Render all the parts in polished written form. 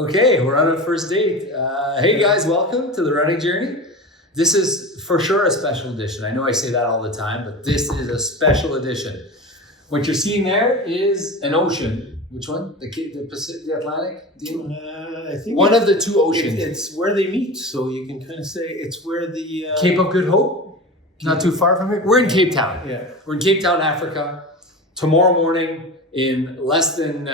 Okay, we're on a first date. Hey guys, welcome to the running journey. This is for sure a special edition. I know I say that all the time, but this is a special edition. What you're seeing there is an ocean. Which one? The Pacific, the Atlantic? I think one of the two oceans. It's where they meet, so you can kind of say it's where the Cape of Good Hope. Not too far from here. We're in Cape Town. Yeah, we're in Cape Town, Africa. Tomorrow morning, in less than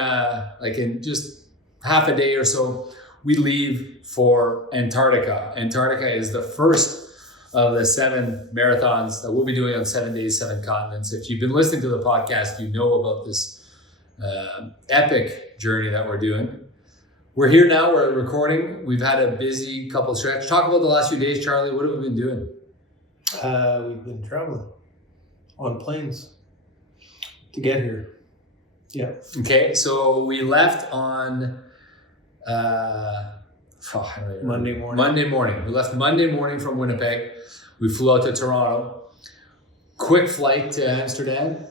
in just half a day or so, we leave for Antarctica. Antarctica is the first of the 7 marathons that we'll be doing on 7 days, 7 continents. If you've been listening to the podcast, you know about this epic journey that we're doing. We're here now, we're recording. We've had a busy couple stretch. Talk about the last few days, Charlie. What have we been doing? We've been traveling on planes to get here. Yeah. Okay, so we left on Monday morning. Monday morning. We left Monday morning from Winnipeg. We flew out to Toronto. Quick flight to Amsterdam.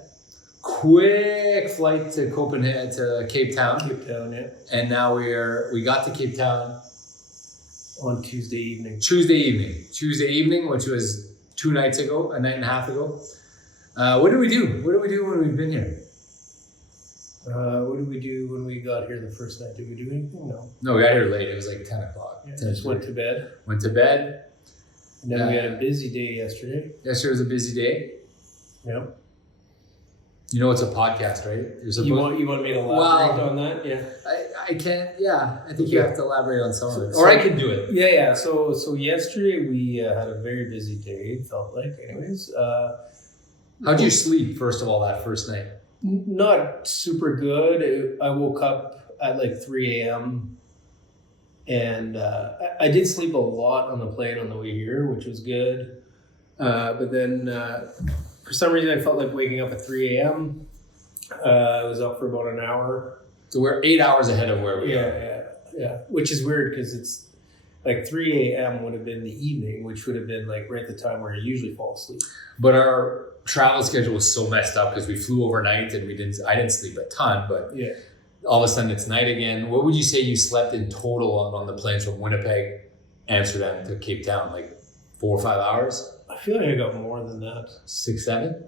Quick flight to Copenhagen, to Cape Town. Cape Town, yeah. And now we got to Cape Town on Tuesday evening. Tuesday evening, which was 2 nights ago, a night and a half ago. What did we do? What did we do when we've been here? What did we do when we got here the first night? Did we do anything? No, we got here late. It was like 10 o'clock. Yeah, just went to bed. And then we had a busy day yesterday. Yesterday was a busy day. Yeah. You know it's a podcast, right? You want me to elaborate on that? Yeah. I can't, I think you have to elaborate on some of it. Or I can do it. Yeah. So yesterday we had a very busy day, it felt like. Anyways. How'd you sleep, first of all, that first night? Not super good. I woke up at like 3 a.m. and I did sleep a lot on the plane on the way here, which was good. But then for some reason I felt like waking up at 3 a.m. I was up for about an hour. So we're 8 hours ahead of where we are. Yeah. Which is weird because it's like 3 a.m. would have been the evening, which would have been like right at the time where I usually fall asleep. But our travel schedule was so messed up because we flew overnight and I didn't sleep a ton, but all of a sudden it's night again. What would you say you slept in total on the planes from Winnipeg, Amsterdam to Cape Town? Like 4 or 5 hours? I feel like I got more than that. 6, 7?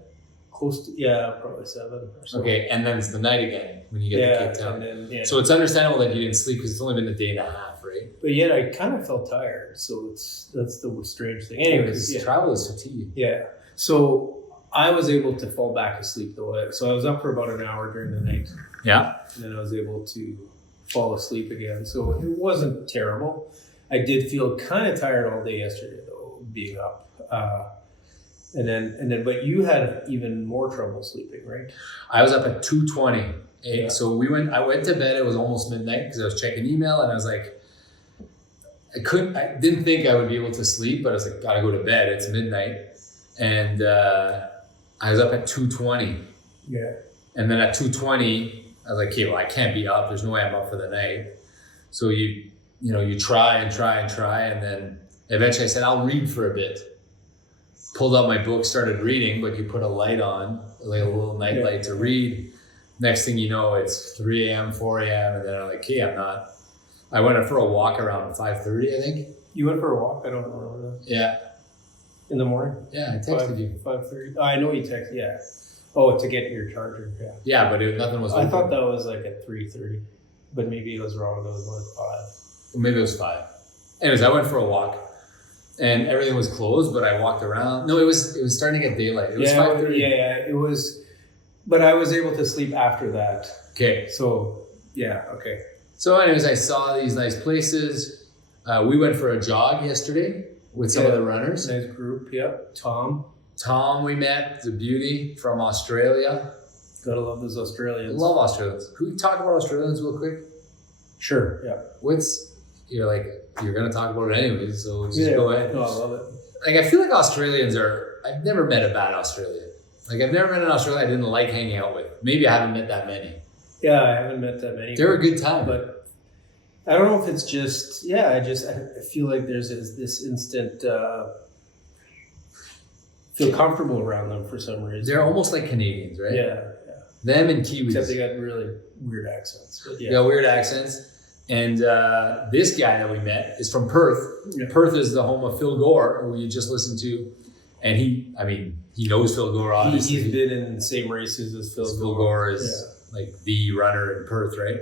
Close to, probably 7 or so. Okay, and then it's the night again when you get to Cape Town. And then, So it's understandable that you didn't sleep because it's only been a day and a half, right? But yet I kind of felt tired, so that's the strange thing. Anyways, travel is fatigue. Yeah. So I was able to fall back asleep though. So I was up for about an hour during the night. Yeah. And then I was able to fall asleep again. So it wasn't terrible. I did feel kind of tired all day yesterday though, being up. And then, but you had even more trouble sleeping, right? I was up at 2:20. Yeah. So I went to bed. It was almost midnight because I was checking email and I was like, I didn't think I would be able to sleep, but I was like, gotta go to bed. It's midnight. And I was up at 2:20. Yeah. And then at 2:20, I was like, okay, well, I can't be up. There's no way I'm up for the night. So you try and try and try. And then eventually I said, I'll read for a bit. Pulled out my book, started reading, but you put a light on, like a little night light to read. Next thing you know, it's 3 a.m., 4 a.m. And then I'm like, okay, I went for a walk around 5:30, I think. You went for a walk? I don't remember that. Yeah. In the morning? Yeah, I texted you. 5:30. Oh, I know you texted, yeah. Oh, to get your charger, yeah. Yeah, but nothing was open. I thought that was like at 3:30, but maybe it was wrong. It was like 5. Well, maybe it was 5. Anyways, I went for a walk. And everything was closed, but I walked around. No, it was starting to get daylight. It was 5:30. Yeah, it was. But I was able to sleep after that. Okay. So, yeah, okay. So anyways, I saw these nice places. We went for a jog yesterday with some of the runners. Nice group, yeah. Tom we met, the beauty from Australia. Gotta love those Australians. Love Australians. Can we talk about Australians real quick? Sure, yeah. You're going to talk about it anyways, so just go ahead. No, I love it. Like, I feel like Australians I've never met a bad Australian. Like, I've never met an Australian I didn't like hanging out with. Maybe I haven't met that many. Yeah, I haven't met that many. They're a good time. But I don't know if it's just, I feel like there's this instant, feel comfortable around them for some reason. They're almost like Canadians, right? Yeah. Them and Kiwis. Except they got really weird accents. But yeah, weird accents. And this guy that we met is from Perth. Yeah. Perth is the home of Phil Gore, who you just listened to. And he knows Phil Gore, obviously. He's been in the same races as Phil Gore. Phil Gore is like the runner in Perth, right?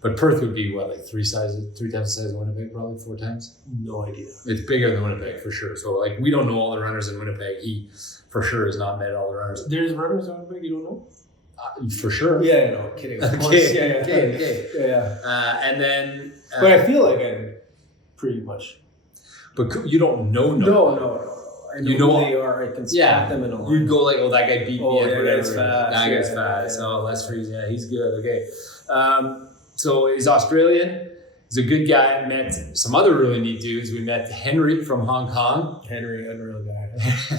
But Perth would be what, like three times the size of Winnipeg, probably 4 times? No idea. It's bigger than Winnipeg, for sure. So, like, we don't know all the runners in Winnipeg. He, for sure, has not met all the runners. There's runners in Winnipeg you don't know? For sure. Yeah, no, kidding. Of course. Okay. Yeah. Okay. Yeah. And then... but I feel like I'm pretty much... But you don't know. No. I know You know who they are. I can spot them in a line. You'd go like, oh, that guy beat me. Yeah, that guy's fast. That guy's fast. Oh, Les Freeze. Yeah, he's good. Okay. So he's Australian. He's a good guy. I met some other really neat dudes. We met Henry from Hong Kong. Henry, unreal guy.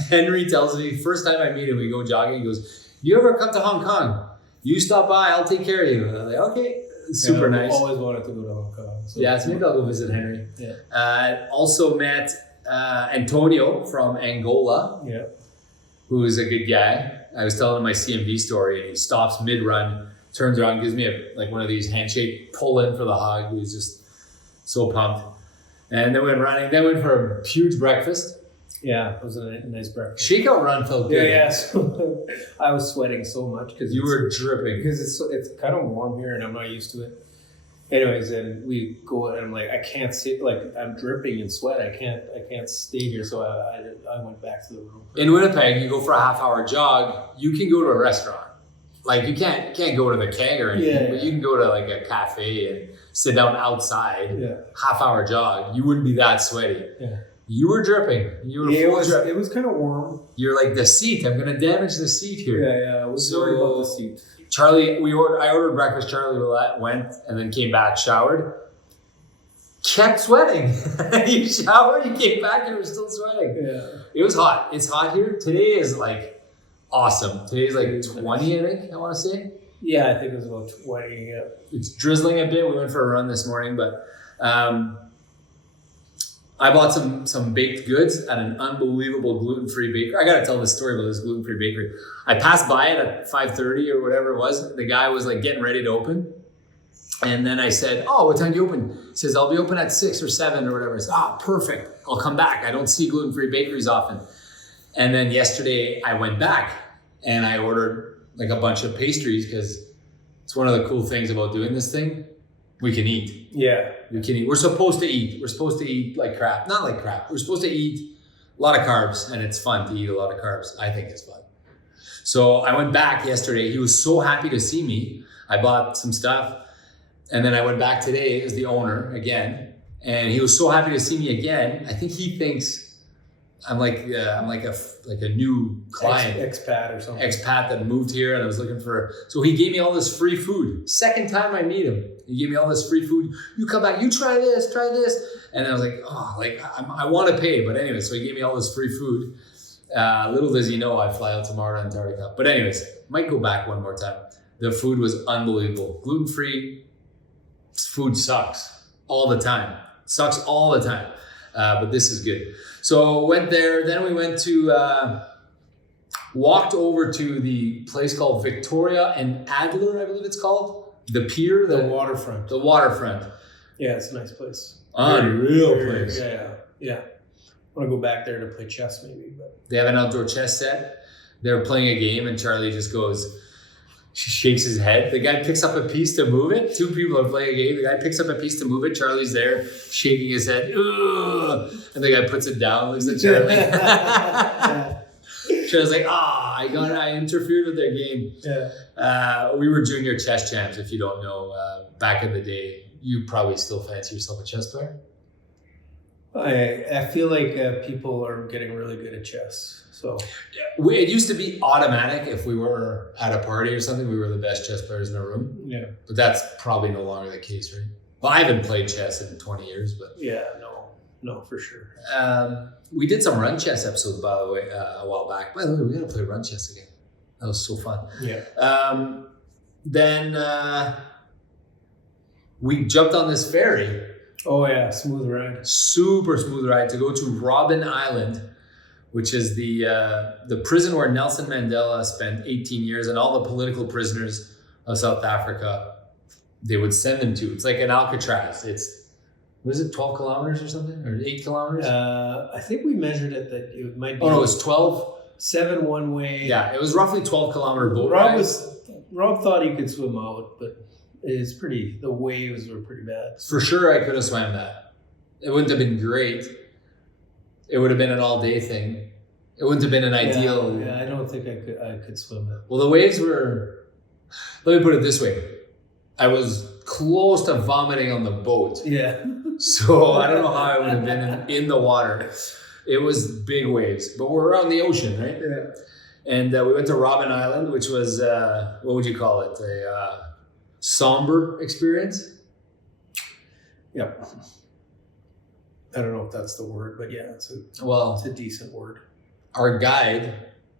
Henry tells me, first time I meet him, we go jogging. He goes, you ever come to Hong Kong? You stop by, I'll take care of you. And I'm like, okay. Super nice. I've always wanted to go to Hong Kong. So. Yeah, so maybe I'll go visit Henry. Yeah. Also met Antonio from Angola. Yeah. Who is a good guy. I was telling him my CMV story, and he stops mid-run, turns around, gives me one of these handshake pull-in for the hug. He was just so pumped. And then we went running. Then we went for a huge breakfast. Yeah, it was a nice breakfast. Shakeout run felt good. Yeah. So I was sweating so much because you were dripping. Because it's kind of warm here, and I'm not used to it. Anyways, and we go, and I'm like, I can't sit, like, I'm dripping in sweat. I can't stay here. So I went back to the room. In Winnipeg, you go for a half-hour jog. You can go to a restaurant. Like, you can't go to the keg or anything, but you can go to like a cafe and sit down outside. Yeah. Half-hour jog. You wouldn't be that sweitty. Yeah. You were dripping. You were full drip. It was kind of warm. You're like, the seat. I'm going to damage the seat here. Yeah. I was worried about the seat. Charlie, I ordered breakfast. Charlie went and then came back, showered, kept sweating. You showered, you came back, and you were still sweating. Yeah. It was hot. It's hot here. Today is like awesome. Today's like 20, I think, I want to say. Yeah, I think it was about 20. Yeah. It's drizzling a bit. We went for a run this morning, but I bought some baked goods at an unbelievable gluten-free bakery. I got to tell this story about this gluten-free bakery. I passed by it at 5:30 or whatever it was. The guy was like getting ready to open. And then I said, oh, what time do you open? He says, I'll be open at 6 or 7 or whatever. I said, perfect. I'll come back. I don't see gluten-free bakeries often. And then yesterday I went back and I ordered like a bunch of pastries because it's one of the cool things about doing this thing. We can eat. Yeah. We can eat. We're supposed to eat. We're supposed to eat like crap. Not like crap. We're supposed to eat a lot of carbs, and it's fun to eat a lot of carbs. I think it's fun. So I went back yesterday. He was so happy to see me. I bought some stuff. And then I went back today as the owner again. And he was so happy to see me again. I think he thinks I'm like a new client. Expat or something. Expat that moved here, and I was looking for... So he gave me all this free food. Second time I meet him. He gave me all this free food. You come back, you try this. And I was like, I want to pay. But anyway, so he gave me all this free food. Little does he know, I fly out tomorrow to Antarctica. But anyways, might go back one more time. The food was unbelievable. Gluten-free food sucks all the time. Sucks all the time. But this is good. So went there. Then we went to... walked over to the place called Victoria and Adler, I believe it's called. The pier. The waterfront. The waterfront. Yeah, it's a nice place. Unreal place. Yeah. I want to go back there to play chess maybe. But. They have an outdoor chess set. They're playing a game and Charlie just goes, she shakes his head. The guy picks up a piece to move it. 2 people are playing a game. The guy picks up a piece to move it. Charlie's there shaking his head. Ugh! And the guy puts it down, looks at Charlie. Charlie's like, I interfered with their game. Yeah. We were junior chess champs, if you don't know. Back in the day, you probably still fancy yourself a chess player? I feel like people are getting really good at chess. So it used to be automatic. If we were at a party or something, we were the best chess players in the room. Yeah. But that's probably no longer the case, right? Well, I haven't played chess in 20 years, but... Yeah, no, for sure. We did some run chess episodes, by the way, a while back. By the way, we got to play run chess again. That was so fun. Yeah. Then we jumped on this ferry. Oh, yeah. Smooth ride. Super smooth ride to go to Robben Island, which is the prison where Nelson Mandela spent 18 years and all the political prisoners of South Africa they would send them to. It's like an Alcatraz. It's, what is it, 12 kilometers or something? Or 8 kilometers? I think we measured it that it might be. Oh, no, it was 12. 7 one way. Yeah, it was roughly 12-kilometer boat ride. Rob thought he could swim out, but the waves were pretty bad. For sure, I could have swam that. It wouldn't have been great. It would have been an all-day thing. It wouldn't have been an ideal. Yeah, I don't think I could swim it. Well, the waves were, let me put it this way. I was close to vomiting on the boat. Yeah. So I don't know how I would have been in the water. It was big waves, but we're on the ocean, right? Yeah. And we went to Robben Island, which was, what would you call it? A somber experience? Yeah. I don't know if that's the word, but yeah, it's a decent word. Our guide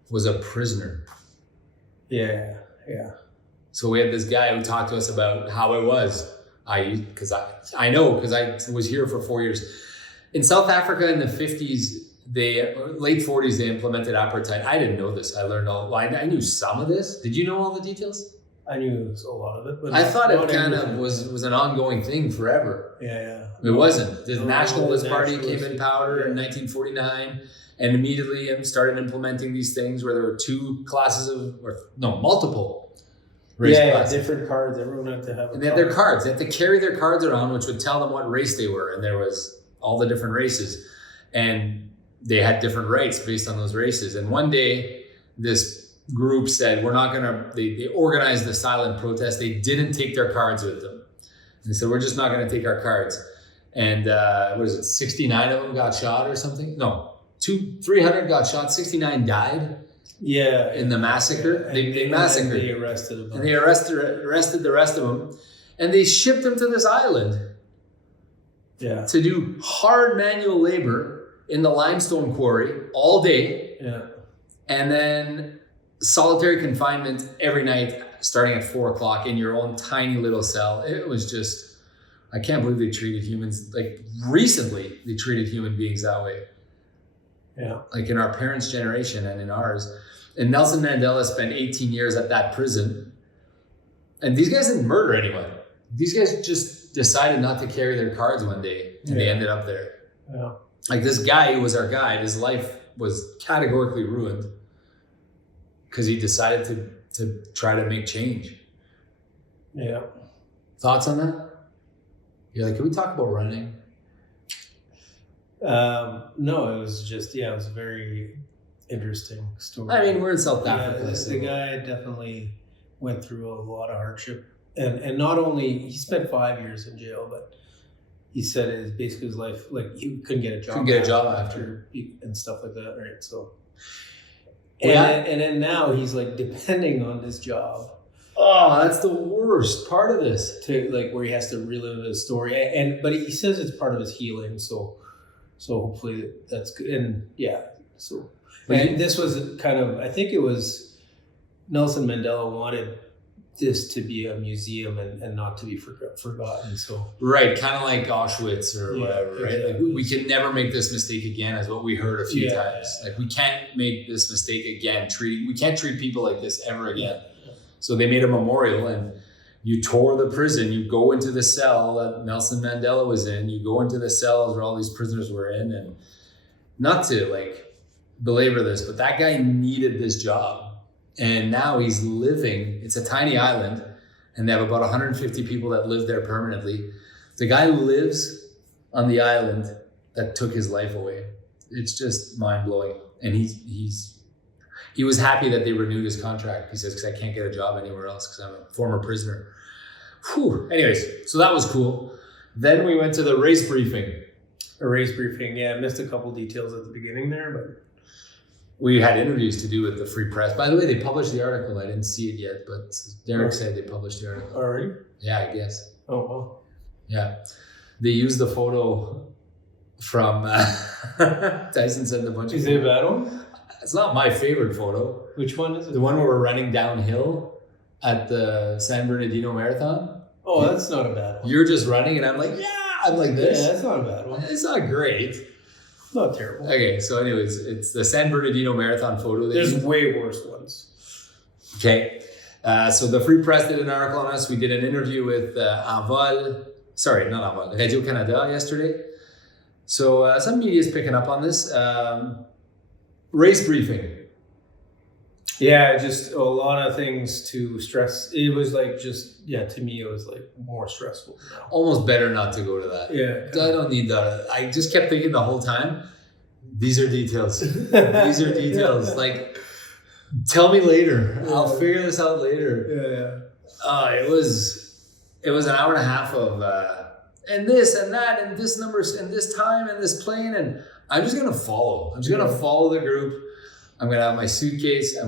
was a prisoner. Yeah. So we had this guy who talked to us about how it was. Because I know, because I was here for 4 years. In South Africa in the 50s, late 40s, they implemented apartheid. I didn't know this. I learned I knew some of this. Did you know all the details? I knew a lot of it, but I thought it kind of was an ongoing thing forever. Yeah. It wasn't. The Nationalist Party came in power in 1949 and immediately started implementing these things where there were multiple race classes. Different cards. Everyone had to have. And they had their cards. They had to carry their cards around, which would tell them what race they were. And there was all the different races, and they had different rights based on those races. And one day, this group said, "We're not gonna." They organized the silent protest. They didn't take their cards with them. And they said, "We're just not gonna take our cards." And 69 of them got shot or something? No, 300 got shot. 69 died. Yeah, in the massacre. They massacred. And they arrested them. And they arrested the rest of them, and they shipped them to this island. Yeah. To do hard manual labor in the limestone quarry all day. Yeah. And then solitary confinement every night, starting at 4:00 in your own tiny little cell. It was just, I can't believe they treated humans recently. They treated human beings that way. Yeah. Like in our parents' generation and in ours. And Nelson Mandela spent 18 years at that prison. And these guys didn't murder anyone. These guys just decided not to carry their cards one day, and they ended up there. Yeah. Like this guy who was our guide, his life was categorically ruined because he decided to try to make change. Yeah. Thoughts on that? You're like, can we talk about running? No, it was just, it was a very interesting story. I mean, we're in South Africa. The guy definitely went through a lot of hardship. And not only, he spent 5 years in jail, but he said his life, he couldn't get a job. Couldn't get a job after. And stuff like that, right? So, and then now he's depending on this job. Oh, that's the worst part of this. To where he has to relive his story. But he says it's part of his healing, so hopefully that's good. And this was kind of, I think it was Nelson Mandela wanted this to be a museum and not to be forgotten. So right, kind of like Auschwitz or whatever, right? Exactly. We can never make this mistake again, is what we heard a few times. We can't make this mistake again. We can't treat people like this ever again. Yeah. So they made a memorial, and you tour the prison. You go into the cell that Nelson Mandela was in. You go into the cells where all these prisoners were in, and not to belabor this, but that guy needed this job. And now he's living, it's a tiny island, and they have about 150 people that live there permanently. The guy lives on the island that took his life away. It's just mind-blowing. And he was happy that they renewed his contract. He says, because I can't get a job anywhere else because I'm a former prisoner. Whew. Anyways, so that was cool. Then we went to the race briefing. A race briefing, I missed a couple details at the beginning there, but... We had interviews to do with the Free Press. By the way, they published the article. I didn't see it yet, but Derek said they published the article. Already? Yeah, I guess. Oh, well. Yeah. They used the photo from Tyson sent a bunch of... Is it a bad one? It's not my favorite photo. Which one is it? The one where we're running downhill at the San Bernardino Marathon. Oh, that's not a bad one. You're just running and I'm like, I'm like this. Yeah, that's not a bad one. It's not great. Not terrible. Okay, so anyways, it's the San Bernardino Marathon photo. There's way worse ones. Okay. So the Free Press did an article on us. We did an interview with Radio-Canada yesterday. So some media is picking up on this. Race briefing. Yeah, just a lot of things to stress. It was like to me, it was like more stressful now. Almost better not to go to that. Yeah. I don't need that. I just kept thinking the whole time, these are details. These are details. Like, tell me later. Yeah. I'll figure this out later. Yeah. It was an hour and a half of and this and that and this numbers and this time and this plane, and I'm just gonna follow. I'm just gonna follow the group. I'm gonna have my suitcase. Do you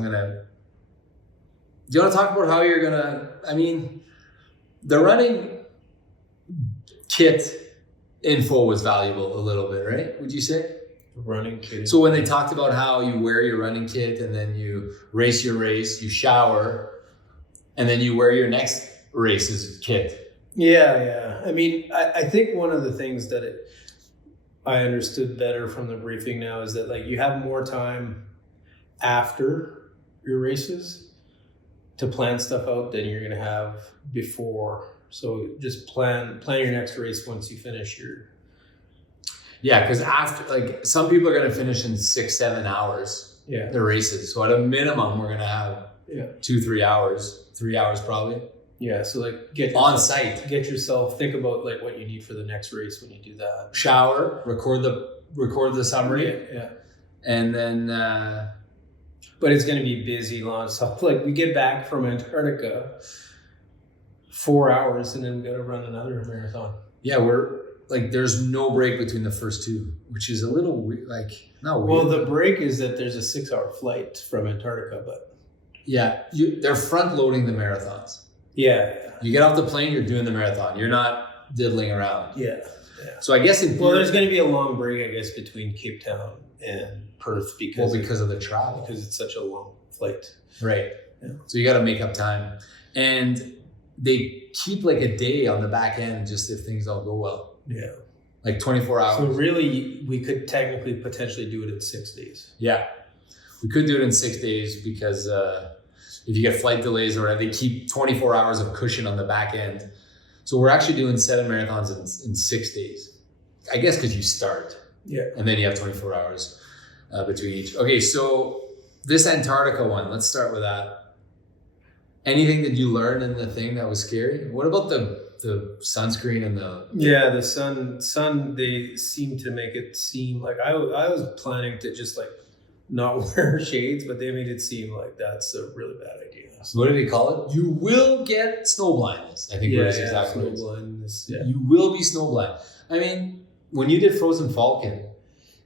want to talk about how you're gonna? I mean, the running kit info was valuable a little bit, right? Would you say? Running kit. So when they talked about how you wear your running kit and then you race your race, you shower, and then you wear your next race's kit. Yeah. I mean, I think one of the things that I understood better from the briefing now is that like you have more time after your races to plan stuff out than you're going to have before. So just plan your next race once you finish your. Yeah, because after, like, some people are going to finish in 6-7 hours. Yeah. The races. So at a minimum, we're going to have 2-3 hours, 3 hours probably. Yeah. So like on site. Think about like what you need for the next race when you do that. Shower, record the summary. Yeah. And then. But it's going to be busy nonstop. Like we get back from Antarctica, 4 hours, and then we got to run another marathon. Yeah, there's no break between the first two, which is a little weird. Like, not weird. Well, the break is that there's a 6-hour flight from Antarctica, but yeah, they're front loading the marathons. Yeah. You get off the plane, you're doing the marathon. You're not diddling around. Yeah. So I guess there's going to be a long break, I guess, between Cape Town and Perth because of the travel, because it's such a long flight. Right. Yeah. So you got to make up time, and they keep like a day on the back end just if things don't go well. Yeah. Like 24 hours. So really, we could technically potentially do it in 6 days. Yeah, we could do it in 6 days because if you get flight delays or whatever, they keep 24 hours of cushion on the back end. So we're actually doing 7 marathons in 6 days. I guess because you start. Yeah. And then you have 24 hours between each. Okay, so this Antarctica one, let's start with that. Anything that you learned in the thing that was scary? What about the sunscreen and the... Yeah, the sun, they seem to make it seem like I was planning to just like not wear shades, but they made it seem like that's a really bad idea. So what did he call it? You will get snow blindness. I think was exactly snow blindness. Yeah. You will be snow blind. I mean, when you did Frozen Falcon...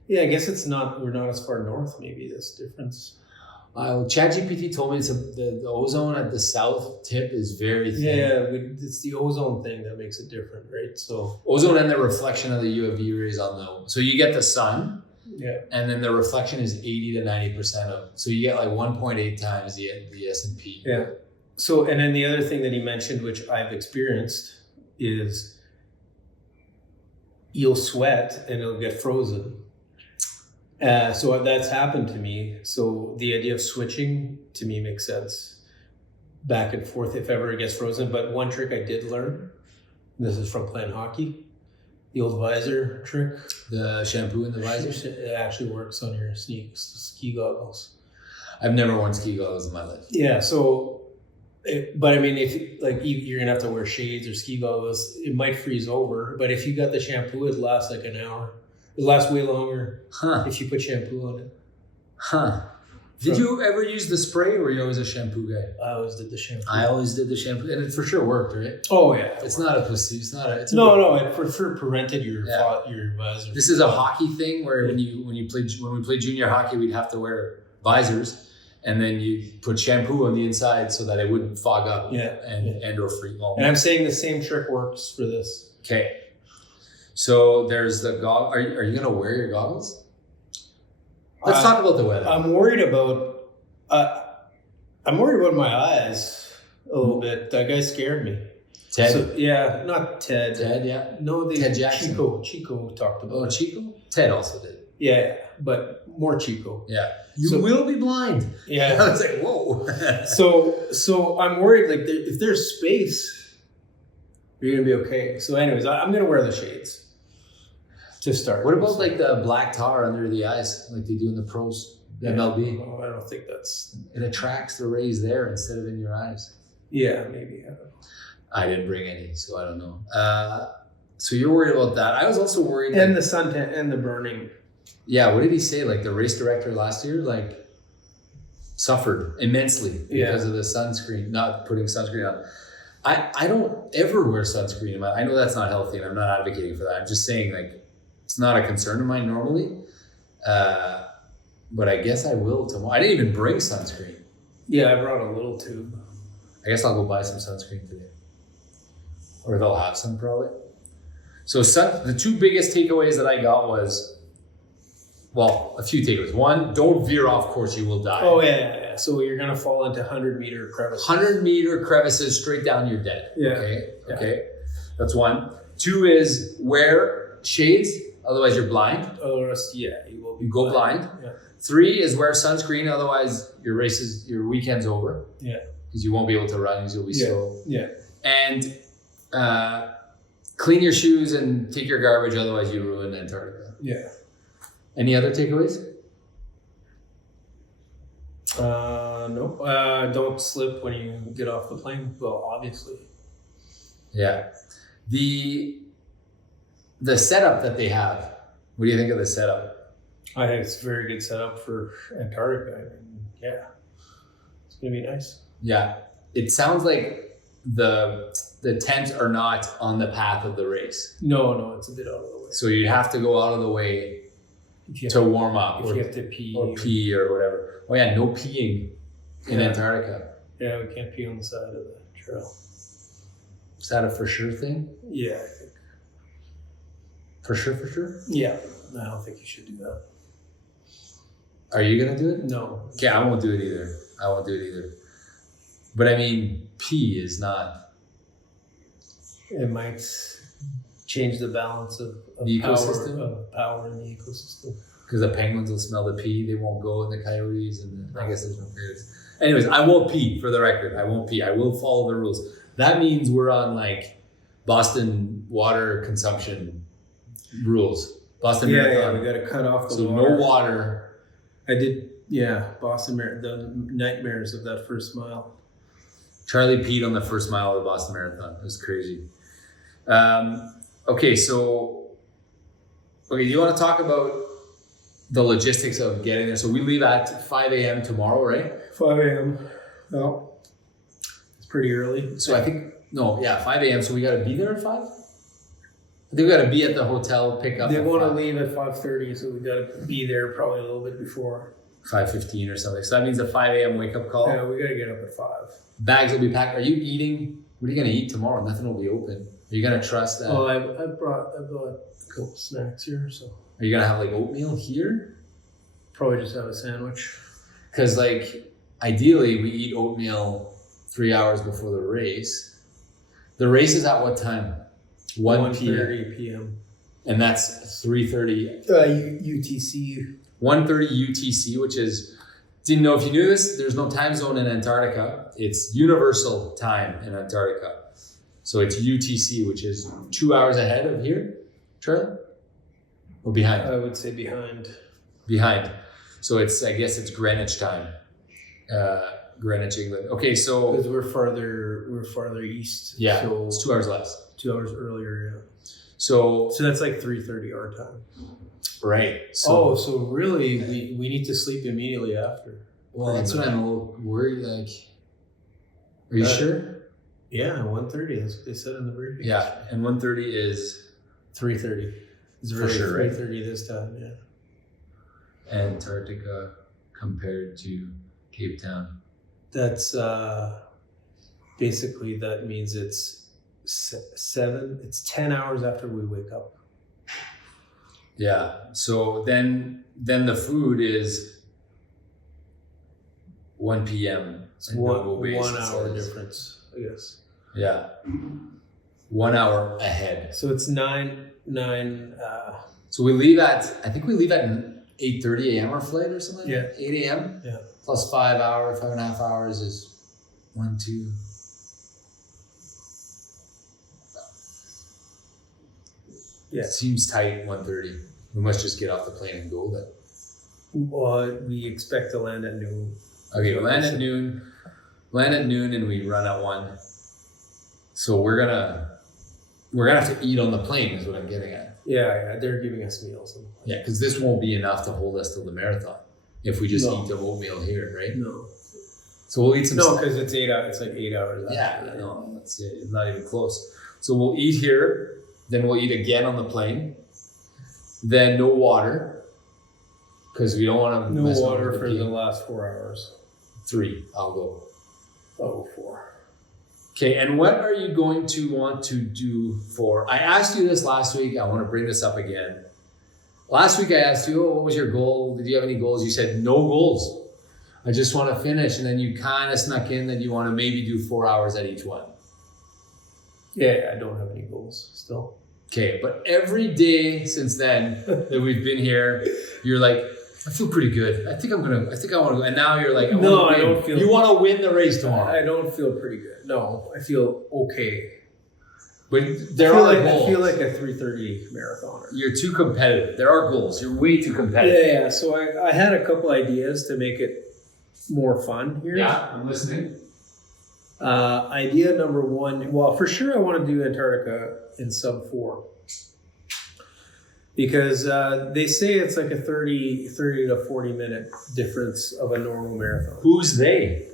Yeah, I guess we're not as far north, maybe that's the difference. ChatGPT told me the ozone at the south tip is very thin. Yeah, it's the ozone thing that makes it different, right? So ozone and the reflection of the UV rays on the... So you get the sun, and then the reflection is 80 to 90% of... So you get like 1.8 times the S&P. Yeah. So, and then the other thing that he mentioned, which I've experienced, is you'll sweat and it'll get frozen. So that's happened to me. So the idea of switching to me makes sense back and forth if ever it gets frozen. But one trick I did learn, this is from playing hockey, the old visor trick. The shampoo in the visor? It actually works on your ski goggles. I've never worn ski goggles in my life. Yeah. So, but I mean, if like you're gonna have to wear shades or ski goggles, it might freeze over. But if you got the shampoo, it lasts like an hour. It lasts way longer if you put shampoo on it. Did you ever use the spray, or were you always a shampoo guy? I always did the shampoo. I always did the shampoo, and it for sure worked, right? Oh yeah. It's not a pussy. It's not a. It's a no. It for sure prevented your visor. This is a hockey thing where when we played junior hockey, we'd have to wear visors, and then you put shampoo on the inside so that it wouldn't fog up. And or freeze. And I'm saying the same trick works for this. Okay. So there's the goggles. Are you gonna wear your goggles? Let's talk about the weather. I'm worried about my eyes a little bit. That guy scared me. Ted? Not Ted. Ted, yeah. No, Ted Jackson. Chico talked about it. Chico? Ted also did. Yeah, but more Chico. Yeah. You So- will be blind. Yeah. I was like, whoa. So I'm worried, like, if there's space, you're gonna be okay. So, anyways, I'm gonna wear the shades to start. What about like the black tar under the eyes, like they do in the pros, the MLB? Oh, I don't think that's. It attracts the rays there instead of in your eyes. Yeah, maybe. I don't know. I didn't bring any, so I don't know. So you're worried about that. I was also worried. And the suntan and the burning. Yeah, what did he say? Like the race director last year, like suffered immensely because of the sunscreen, not putting sunscreen on. I don't ever wear sunscreen. I know that's not healthy, and I'm not advocating for that. I'm just saying, like, it's not a concern of mine normally. But I guess I will tomorrow. I didn't even bring sunscreen. Yeah, I brought a little tube. I guess I'll go buy some sunscreen today. Or they'll have some probably. So the two biggest takeaways that I got was, well, a few takeaways. One, don't veer off course, you will die. Oh, yeah. So you're going to fall into 100-meter crevices. 100-meter crevices straight down, you're dead. Yeah. Okay. That's one. Two is wear shades, otherwise you're blind. Otherwise, you will be You go blind. Yeah. Three is wear sunscreen, otherwise your weekend's over. Yeah. Because you won't be able to run, because you'll be slow. Yeah. And clean your shoes and take your garbage, otherwise you ruin Antarctica. Yeah. Any other takeaways? No. Don't slip when you get off the plane. Well, obviously. Yeah. The setup that they have, what do you think of the setup? I think it's a very good setup for Antarctica. I mean, yeah. It's going to be nice. Yeah. It sounds like the tents are not on the path of the race. No, it's a bit out of the way. So you have to go out of the way If to warm up you have to pee. or pee or whatever. Oh yeah, no peeing in Antarctica. Yeah, we can't pee on the side of the trail. Is that a for sure thing? Yeah, I think. For sure? Yeah. I don't think you should do that. Are you gonna do it? No. Okay, I won't do it either. But I mean, pee is not. It might change the balance of The power, ecosystem? power in the ecosystem. Because the penguins will smell the pee, they won't go, and the coyotes, and I guess there's no coyotes. Anyways, I won't pee, for the record. I won't pee. I will follow the rules. That means we're on like Boston water consumption rules. Boston Marathon. We got to cut off the So water. no water. I did, Boston Marathon, the nightmares of that first mile. Charlie peed on the first mile of the Boston Marathon. It was crazy. Okay, do you want to talk about the logistics of getting there? So we leave at 5 a.m. tomorrow, right? 5 a.m. Well, it's pretty early. So I think, 5 a.m. So we got to be there at 5? I think we got to be at the hotel, pick up They at want to 5. leave at 5:30, so we got to be there probably a little bit before. 5:15 or something. So that means a 5 a.m. wake up call. Yeah, we got to get up at 5. Bags will be packed. Are you eating? What are you going to eat tomorrow? Nothing will be open. Are you going to trust that? Oh, I brought a couple snacks here, so Are you going to have like oatmeal here? probably just have a sandwich. Because like ideally we eat oatmeal 3 hours before the race. The race is at what time? 1 p.m. 1:30 p.m. And that's 3:30. UTC. 1:30 UTC, which is, didn't know if you knew this, there's no time zone in Antarctica. It's universal time in Antarctica. So it's UTC, which is 2 hours ahead of here, Charlie? Or behind? I would say behind. Behind. So I guess it's Greenwich time. Greenwich, England. Okay, so Because we're farther east. yeah, So it's 2 hours less. 2 hours earlier, yeah. So So that's like 3:30 our time. right. So So really we need to sleep immediately after. well, that's what I'm a little worried. Like, are you sure? Yeah, 1:30. That's what they said in the briefing. Yeah, and 1:30 is 3:30. It's For really sure, right? 3:30 this time. Yeah. Antarctica compared to Cape Town. That's basically that means it's 7. It's 10 hours after we wake up. Yeah. So then the food is 1 p.m. It's and one Noble Base, it hour says. difference, I guess. Yeah. 1 hour ahead. So it's 9. It's So we leave at, I think we leave at 8:30 a.m. our flight or something. Yeah. 8 a.m. Yeah. Plus 5.5 hours is 1, 2. Yeah. It seems tight, 1:30. We must just get off the plane and go then. Well, we expect to land at noon. Okay, we land at noon. Land at noon and we run at 1. So we're gonna have to eat on the plane is what I'm getting at. Yeah, they're giving us meals. Yeah, because this won't be enough to hold us till the marathon if we just No. eat the oatmeal here, right? No. So we'll eat some. No, because it's 8 hours. It's like 8 hours. Yeah, no, that's it. It's not even close. So we'll eat here, then we'll eat again on the plane. Then no water, because we don't want to. No water for the last 4 hours. 3. I'll go. Oh, 4. Okay, and what are you going to want to do for? I asked you this last week. I want to bring this up again. Last week I asked you, what was your goal? Did you have any goals? You said no goals. I just want to finish. And then you kind of snuck in that you want to maybe do 4 hours at each one. Yeah, I don't have any goals still. Okay, but every day since then that we've been here, you're like, I feel pretty good. I think I want to go. And now you're like, I don't feel. You want to win the race tomorrow. I don't feel pretty good. No, I feel okay. But there are goals. I feel like a 3:30 marathoner. You're too competitive. There are goals. You're way too competitive. Yeah. So I had a couple ideas to make it more fun here. Yeah, I'm listening. Idea number 1. Well, for sure, I want to do Antarctica in sub 4. Because they say it's like a 30 to 40 minute difference of a normal marathon. Who's they?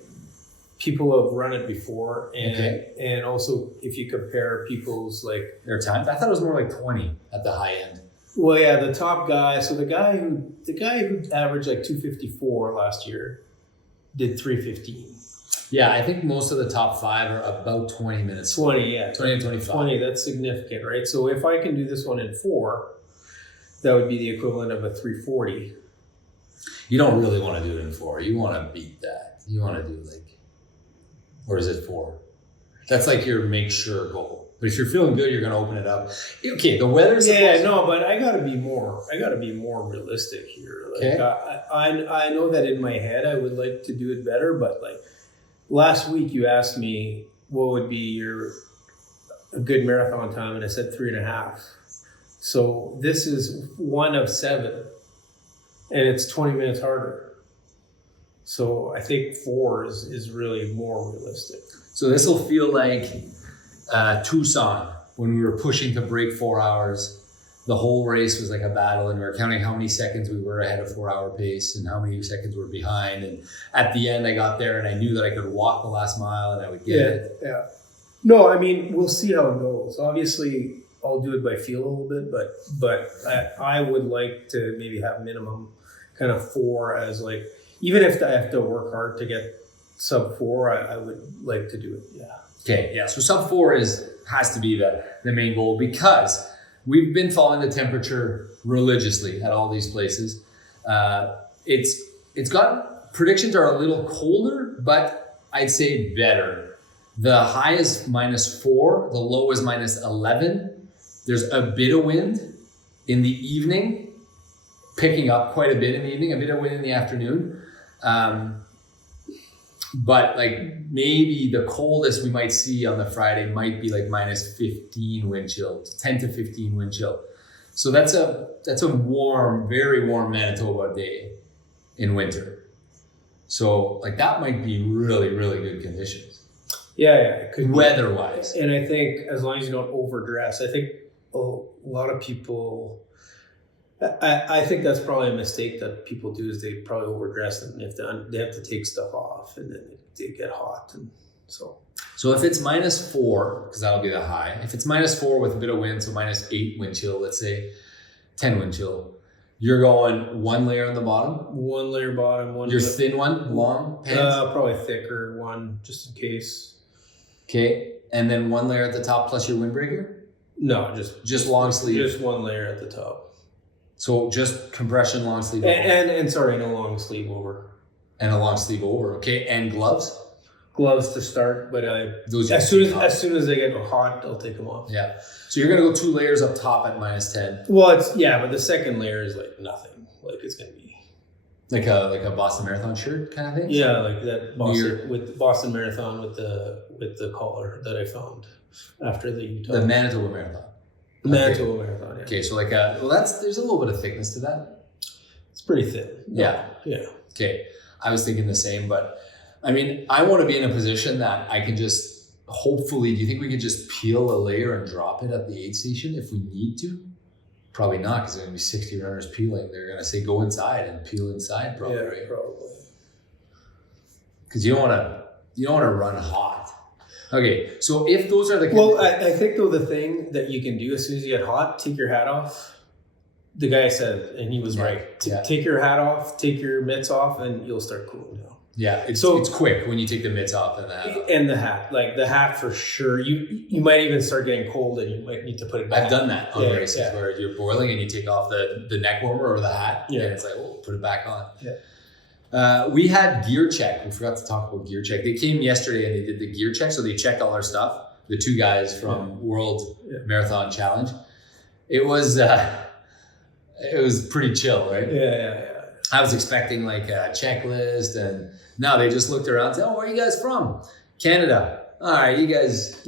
People have run it before, and also if you compare people's like their time. I thought it was more like 20 at the high end. Well, yeah, the top guy. So the guy who averaged like 254 last year did 3:15. Yeah, I think most of the top 5 are about 20 minutes. 20, yeah, 20 and 25. 20. That's significant, right? So if I can do this one in 4. That would be the equivalent of a 3:40. You don't really want to do it in 4. You want to beat that. You want to do like, or is it 4? That's like your make sure goal. But if you're feeling good, you're going to open it up. Okay, the weather's but I got to be more realistic here. Like, okay. I know that in my head I would like to do it better, but like last week you asked me what would be a good marathon time, and I said 3.5. So this is 1 of 7, and it's 20 minutes harder. So I think 4 is really more realistic. So this will feel like Tucson when we were pushing to break 4 hours. The whole race was like a battle, and we were counting how many seconds we were ahead of 4-hour pace and how many seconds we were behind. And at the end, I got there and I knew that I could walk the last mile and I would get it. Yeah. No, I mean, we'll see how it goes. Obviously, I'll do it by feel a little bit, but I would like to maybe have minimum kind of 4 as like, even if I have to work hard to get sub 4, I would like to do it. Yeah. Okay. Yeah. So sub 4 has to be the main goal, because we've been following the temperature religiously at all these places. It's got, predictions are a little colder, but I'd say better. The high is -4, the low is -11. There's a bit of wind in the evening, picking up quite a bit in the evening, a bit of wind in the afternoon. But like maybe the coldest we might see on the Friday might be like -15 wind chill, 10 to 15 wind chill. So that's a warm, very warm Manitoba day in winter. So like that might be really, really good conditions. Yeah, it could be. Weather-wise. And I think as long as you don't overdress, I think a lot of people, I think that's probably a mistake that people do, is they probably overdress and they have to take stuff off, and then they get hot. And so if it's -4, because that'll be the high, if it's -4 with a bit of wind, so -8 wind chill, let's say 10 wind chill, you're going 1 layer on the bottom? 1 layer bottom, one. Your thin one, long pants? Probably thicker one, just in case. Okay, and then 1 layer at the top plus your windbreaker? No, just long sleeve. Just 1 layer at the top. So just compression long sleeve over. And no long sleeve over. And a long sleeve over, okay. And gloves? gloves to start, but Those as soon as they get hot, I'll take them off. Yeah. So you're gonna go 2 layers up top at -10. Well, but the second layer is like nothing. Like it's gonna be like a Boston Marathon shirt kind of thing. Yeah, like that Boston Marathon with the collar that I found after the Utah. The Manitoba Marathon. Manitoba Marathon. Yeah. Okay, so there's a little bit of thickness to that. It's pretty thin. Yeah. Yeah. Okay, I was thinking the same, but I mean, I want to be in a position that I can just hopefully. Do you think we could just peel a layer and drop it at the aid station if we need to? Probably not, because there's gonna be 60 runners peeling. They're gonna say go inside and peel inside, probably. Yeah, right? probably. Because you don't want to run hot. Okay, so if those are the I think though the thing that you can do as soon as you get hot, take your hat off. The guy said, and he was right. Take your hat off, take your mitts off, and you'll start cooling down. Yeah, it's quick when you take the mitts off and the hat off. And the hat, like the hat for sure. You might even start getting cold, and you might need to put it back. I've done that on races where you're boiling and you take off the neck warmer or the hat, and it's like, oh, put it back on. Yeah. We had gear check. We forgot to talk about gear check. They came yesterday and they did the gear check, so they checked all our stuff. The 2 guys from World Marathon Challenge. It was pretty chill, right? Yeah. I was expecting like a checklist, and no, they just looked around and said, "Oh, where are you guys from? Canada. All right, you guys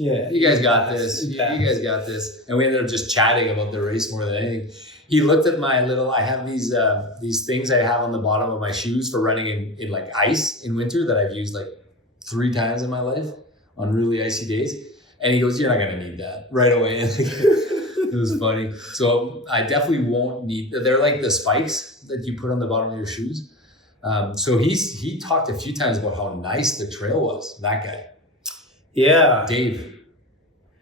got this. You guys got this." And we ended up just chatting about the race more than anything. He looked at my I have these things I have on the bottom of my shoes for running in like ice in winter that I've used like 3 times in my life on really icy days. And he goes, "You're not gonna need that right away." It was funny. So I definitely won't need. They're like the spikes that you put on the bottom of your shoes. So he talked a few times about how nice the trail was. That guy, Dave.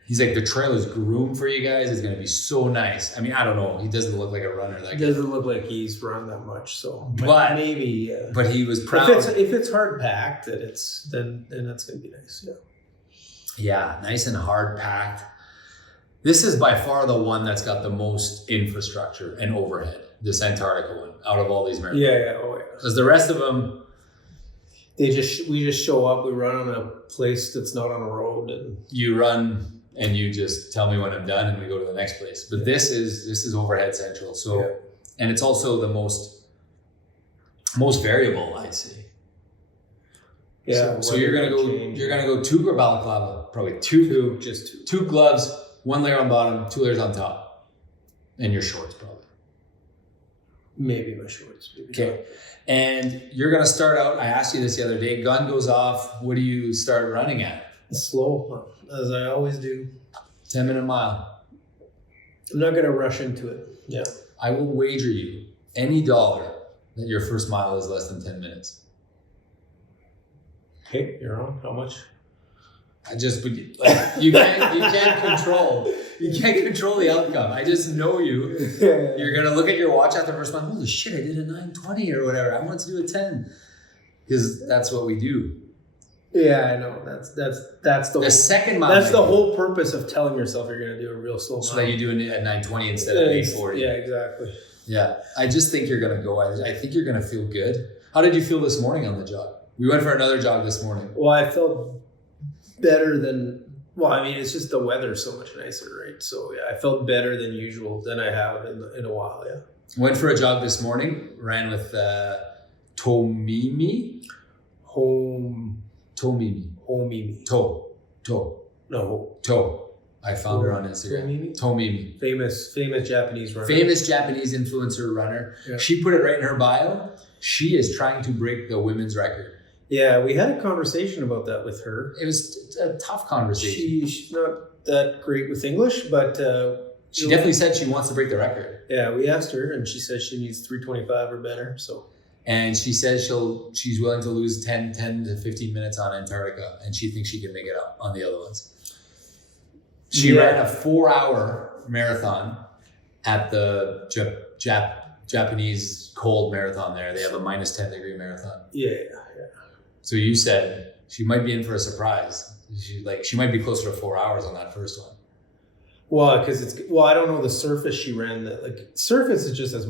He's like, the trail is groomed for you guys. It's gonna be so nice. I mean, I don't know. He doesn't look like a runner. That guy doesn't look like he's run that much. So, but maybe. But he was proud. If it's hard packed, then that's gonna be nice. Yeah. Yeah, nice and hard packed. This is by far the one that's got the most infrastructure and overhead, this Antarctica one, out of all these marathons. Yeah. Because the rest of them... we just show up, we run on a place that's not on a road. And you run and you just tell me when I'm done and we go to the next place. But this is overhead central. So, and it's also the most variable, I'd say. Yeah. So you're gonna go 2 or balaclava, probably 2, just 2 gloves, 1 layer on bottom, 2 layers on top, and your shorts probably. Maybe my shorts. Okay, and you're gonna start out. I asked you this the other day. Gun goes off. What do you start running at? Slow, as I always do. 10-minute mile. I'm not gonna rush into it. Yeah. I will wager you any dollar that your first mile is less than 10 minutes. Okay, you're on. How much? You can't control the outcome. I just know you. You're gonna look at your watch after the first mile. Holy shit! I did a 9:20 or whatever. I wanted to do a 10 because that's what we do. Yeah, I know. That's the second mile. That's the whole purpose of telling yourself you're gonna do a real slow mile. So that you do it at 9:20 instead of 8:40. Yeah, exactly. Yeah, I just think you're gonna go. I think you're gonna feel good. How did you feel this morning on the jog? We went for another jog this morning. Well, I felt better than. Well, I mean, it's just the weather's so much nicer, right? So yeah, I felt better than usual than I have in a while. Yeah. Went for a jog this morning. Ran with Tomimi. I found her on Instagram. Tomimi. Famous Japanese runner. Famous Japanese influencer runner. Yeah. She put it right in her bio. She is trying to break the women's record. Yeah, we had a conversation about that with her. It was a tough conversation. She's not that great with English, but... she definitely said she wants to break the record. Yeah, we asked her, and she says she needs 3:25 or better, so... And she says she's willing to lose 10 to 15 minutes on Antarctica, and she thinks she can make it up on the other ones. She ran a 4-hour marathon at the Japanese cold marathon there. They have a minus 10 degree marathon. Yeah. So you said she might be in for a surprise. She might be closer to 4 hours on that first one. Well, because I don't know the surface she ran. Surface is just as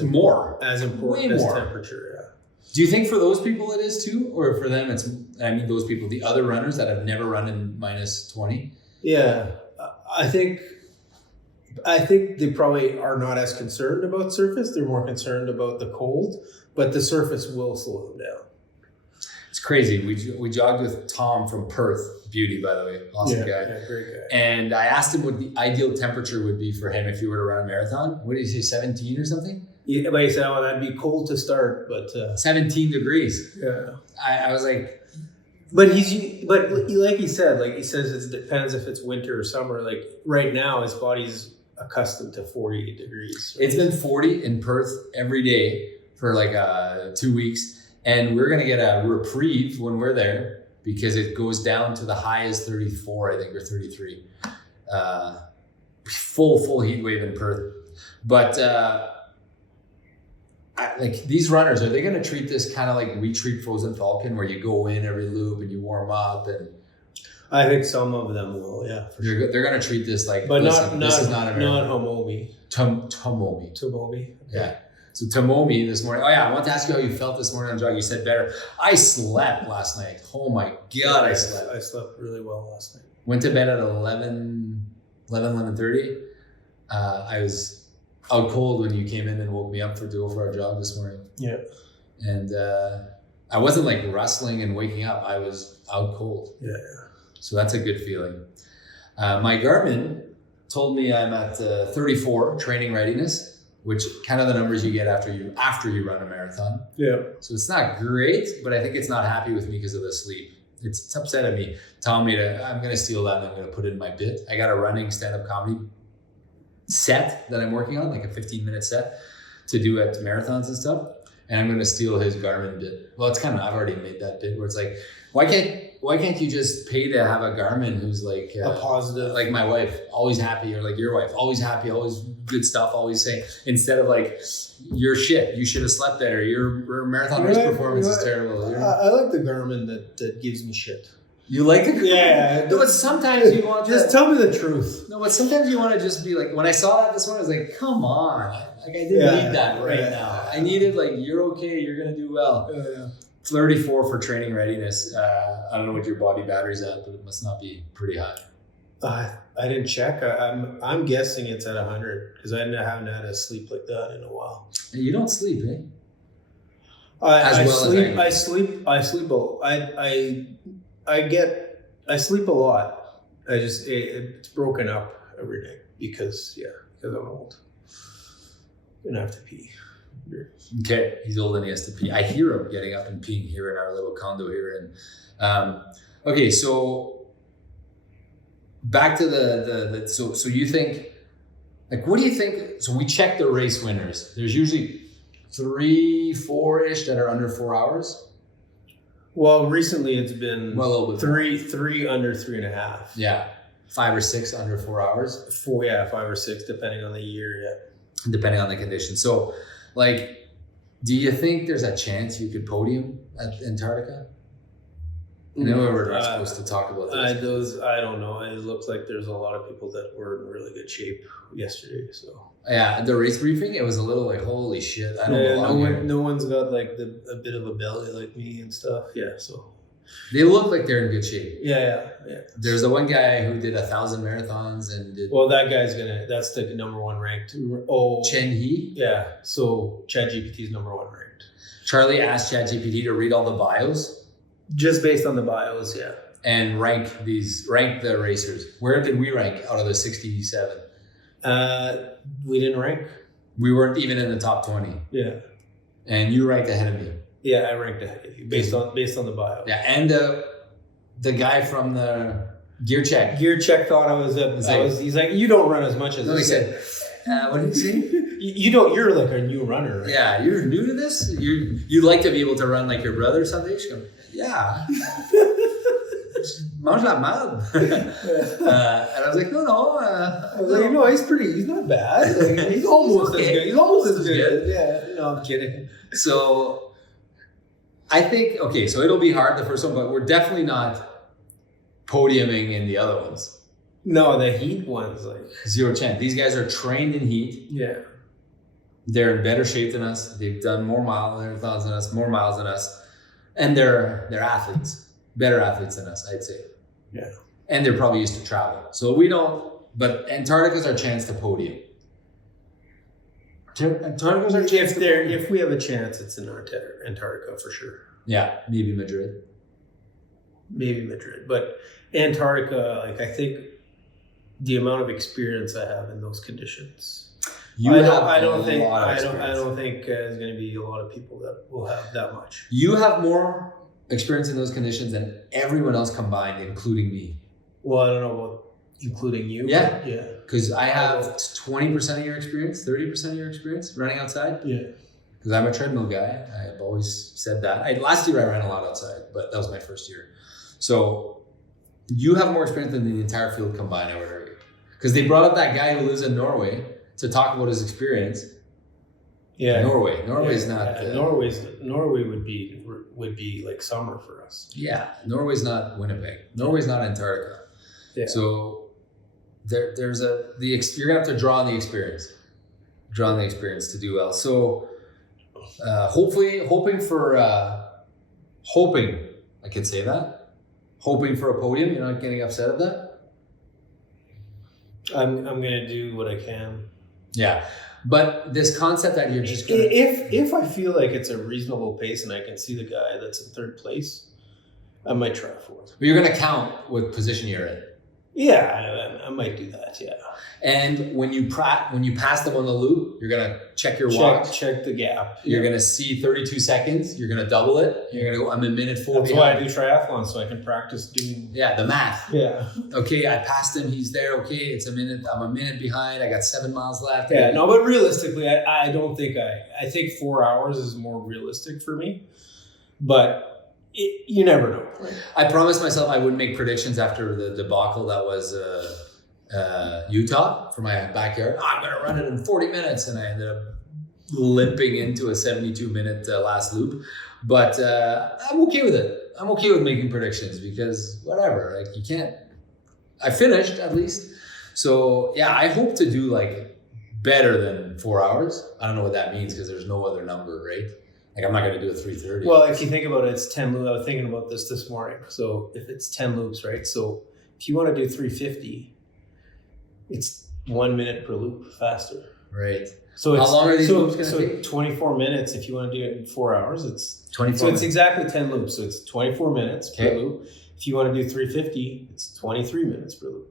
important Way as more. temperature. Yeah. Do you think for those people it is too? Or for them those people, the other runners that have never run in minus 20? Yeah. I think they probably are not as concerned about surface. They're more concerned about the cold, but the surface will slow them down. It's crazy. We jogged with Tom from Perth, beauty, by the way, awesome guy. Yeah, great guy. And I asked him what the ideal temperature would be for him if he were to run a marathon. What did he say, 17 or something? Yeah, but he said, "Oh, that'd be cold to start, but 17 degrees." yeah." I was like, But like he said, like he says, it depends if it's winter or summer. Like right now, his body's accustomed to 48 degrees. it's been 40 in Perth every day for like 2 weeks, and we're gonna get a reprieve when we're there because it goes down to the high is 34, I think, or 33. Full heat wave in Perth, but. Like these runners, are they going to treat this kind of like we treat Frozen Falcon, where you go in every loop and you warm up? And I think some of them will, yeah. For sure. they're going to treat this like, but listen, not this is not a marathon. Not Tomomi. Tomomi. Okay. Yeah. So Tomomi this morning. Oh yeah, I want to ask you how you felt this morning on the jog. You said better. I slept last night. Oh my God, I slept. I slept really well last night. Went to bed at 11:30. I was out cold when you came in and woke me up to go for our jog this morning. Yeah. And I wasn't like wrestling and waking up. I was out cold. Yeah. So that's a good feeling. My Garmin told me I'm at 34 training readiness, which kind of the numbers you get after you run a marathon. Yeah. So it's not great, but I think it's not happy with me because of the sleep. It's upset at me, telling me I'm going to steal that and I'm going to put it in my bit. I got a running stand-up comedy set that I'm working on, like a 15-minute set to do at marathons and stuff. And I'm going to steal his Garmin bit. Well, it's I've already made that bit where it's like, why can't you just pay to have a Garmin who's like a positive, like my wife, always happy, or like your wife, always happy, always good stuff, always saying, instead of like, you're shit, you should have slept better, your marathon race performance is terrible. I like the Garmin that gives me shit. You like it? Yeah. No, but sometimes you want just tell me the truth. No, but sometimes you want to just be like, when I saw that this morning, I was like, come on. Like, I didn't need that now. I needed like, you're okay, you're going to do well. 34 for training readiness. I don't know what your body battery's at, but it must not be pretty high. I didn't check. I'm guessing it's at 100 because I haven't had a sleep like that in a while. You don't sleep, eh? I sleep a lot. It's broken up every day because I'm old. Gonna have to pee. Okay, he's old and he has to pee. I hear him getting up and peeing here in our little condo here. And okay, so back to so you think, like, what do you think? So we check the race winners. There's usually 3-4-ish that are under 4 hours. Well, recently it's been a little bit three under 3.5. Yeah, 5 or 6 under 4 hours. 5 or 6 depending on the year. Yeah, depending on the condition. So, like, do you think there's a chance you could podium at Antarctica? I know we're not supposed to talk about this. I don't know. It looks like there's a lot of people that were in really good shape yesterday. So yeah, the race briefing, it was a little like, holy shit, I don't know. No one's got like a bit of a belly like me and stuff. Yeah, so they look like they're in good shape. Yeah. There's the one guy who did 1,000 marathons and did. Well, that guy's that's the number one ranked. Oh, Chen He. Yeah. So ChatGPT's number one ranked. Charlie asked ChatGPT to read all the bios. Just based on the bios, yeah. And rank the racers. Where did we rank out of the 67? We didn't rank. We weren't even in the top 20. Yeah. And you ranked ahead of me. Yeah, I ranked ahead of you based on the bio. Yeah, and the guy from the Gear Check. Gear Check thought I was he's like, you don't run as much as. No, he said. What did he say? You're like a new runner. Right? Yeah, you're new to this. You like to be able to run like your brother or something. Yeah. Mange la marde. And I was like, no. I was like, no, he's not bad. Like, he's almost as good. He's almost as good. Yeah, no, I'm kidding. So I think, okay, so it'll be hard the first one, but we're definitely not podiuming in the other ones. No, the heat ones, like 0 chance. These guys are trained in heat. Yeah. They're in better shape than us. They've done more marathons than us, more miles than us, and they're athletes, better athletes than us, I'd say. Yeah. And they're probably used to travel. So we don't. But Antarctica's our chance to podium. Antarctica's our chance. If we have a chance, it's in Antarctica for sure. Yeah, maybe Madrid. But Antarctica, like, I think the amount of experience I have in those conditions. I don't think there's going to be a lot of people that will have that much. You have more experience in those conditions than everyone else combined, including me. Well, I don't know about including you. Yeah. Yeah. Because I have 20% of your experience, 30% of your experience running outside. Yeah. Because I'm a treadmill guy. I've always said that. Last year I ran a lot outside, but that was my first year. So you have more experience than the entire field combined, I would argue. Because they brought up that guy who lives in Norway to talk about his experience. Yeah. Norway's not. Norway would be like summer for us. Yeah. Norway's not Winnipeg. Norway's not Antarctica. Yeah. So you're gonna have to draw on the experience to do well. So hoping I could say that, hoping for a podium. You're not getting upset at that. I'm gonna do what I can. Yeah, but this concept that you're just gonna... if I feel like it's a reasonable pace and I can see the guy that's in third place, I might try fourth. But you're gonna count what position you're in. Yeah, I might do that. Yeah. And when you pass them on the loop, you're gonna check your watch. Check the gap. You're gonna see 32 seconds. You're gonna double it. You're gonna go. I'm a minute 4 That's why I do triathlon, so I can practice doing. Yeah, the math. Yeah. Okay, I passed him. He's there. Okay, it's a minute. I'm a minute behind. I got 7 miles left. Yeah. No, but realistically, I don't think I think 4 hours is more realistic for me, but. You never know. Right? I promised myself I wouldn't make predictions after the debacle that was Utah for my backyard. I'm going to run it in 40 minutes. And I ended up limping into a 72-minute last loop. But I'm okay with it. I'm okay with making predictions because whatever. Like, you can't... I finished, at least. So, yeah, I hope to do, like, better than 4 hours. I don't know what that means because there's no other number, right? Like, I'm not going to do a 3:30. Well, if you think about it, it's 10 loops. I was thinking about this morning. So if it's 10 loops, right? So if you want to do 350, it's 1 minute per loop faster. Right. So how long are these loops going to take? 24 minutes. If you want to do it in 4 hours, it's 24 So it's exactly 10 loops. So it's 24 minutes per loop. If you want to do 350, it's 23 minutes per loop.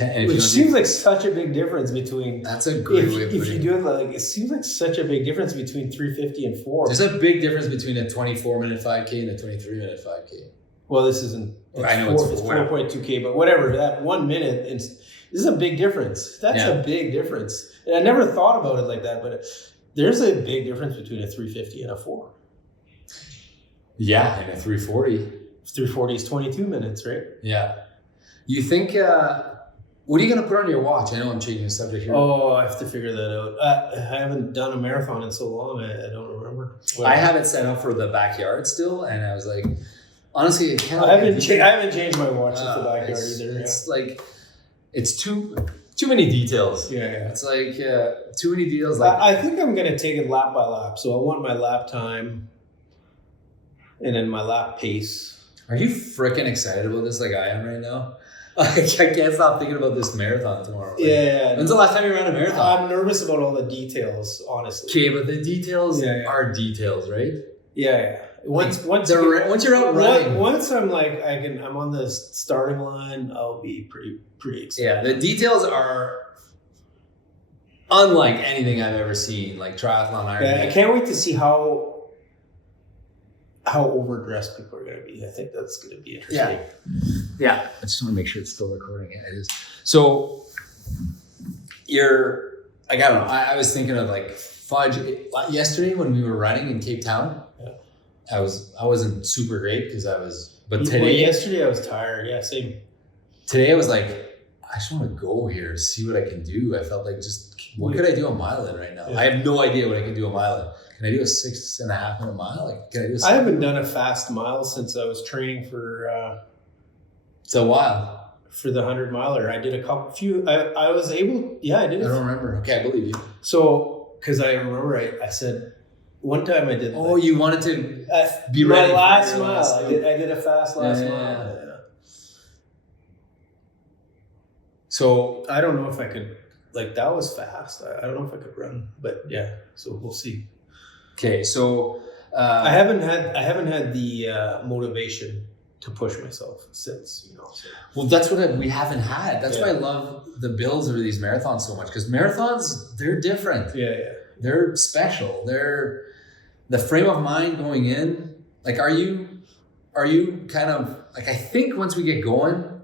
Which seems like such a big difference between. That's a great way of putting it. If you do it like, it seems like such a big difference between 350 and 4. There's a big difference between a 24-minute 5K and a 23-minute 5K. Well, this isn't. I know it's 4.2K, but whatever. That 1 minute, this is a big difference. That's a big difference. And I never thought about it like that, but there's a big difference between a 350 and a 4. Yeah, and a 340. 340 is 22 minutes, right? Yeah. You think... what are you going to put on your watch? I know I'm changing the subject here. Oh, I have to figure that out. I haven't done a marathon in so long. I don't remember. I have it set up for the backyard still, and I was like, honestly, I haven't changed my watch at the backyard either. It's like, it's too many details. Yeah. It's like too many details. Like, I think I'm going to take it lap by lap. So I want my lap time, and then my lap pace. Are you freaking excited about this like I am right now? I can't stop thinking about this marathon tomorrow. Yeah. When's the last time you ran a marathon? I'm nervous about all the details, honestly. Okay, but the details are details, right? Yeah. Once you're out running. Once I'm like I'm on the starting line, I'll be pretty excited. Yeah, the details are unlike anything I've ever seen, like triathlon, Ironman. Yeah, I can't wait to see how overdressed people are going to be. I think that's going to be interesting. Yeah. I just want to make sure it's still recording. Yeah, it is. So I don't know. I was thinking of like fudge yesterday when we were running in Cape Town. Yeah. I wasn't super great because but today. Yesterday I was tired. Yeah, same. Today I was like, I just want to go here, see what I can do. I felt like what could I do a mile in right now? Yeah. I have no idea what I can do a mile in. Can I do a 6.5 minute mile? I haven't done a fast mile since I was training for. It's a while. For the 100 miler, I did I was able. Yeah, I did it. I don't remember. Okay, I believe you. So because I remember I said one time I did. Oh, you wanted to be my ready last for your mile. last I did a fast last mile. Yeah. Yeah. So I don't know if I could. Like that was fast. I don't know if I could run, but yeah. So we'll see. okay, so I haven't had the motivation to push myself since, you know. So. well, that's what we haven't had. That's Yeah. why I love the builds of these marathons so much, because marathons, they're different. Yeah. They're special. They're the frame of mind going in. Like, are you kind of like, I think once we get going,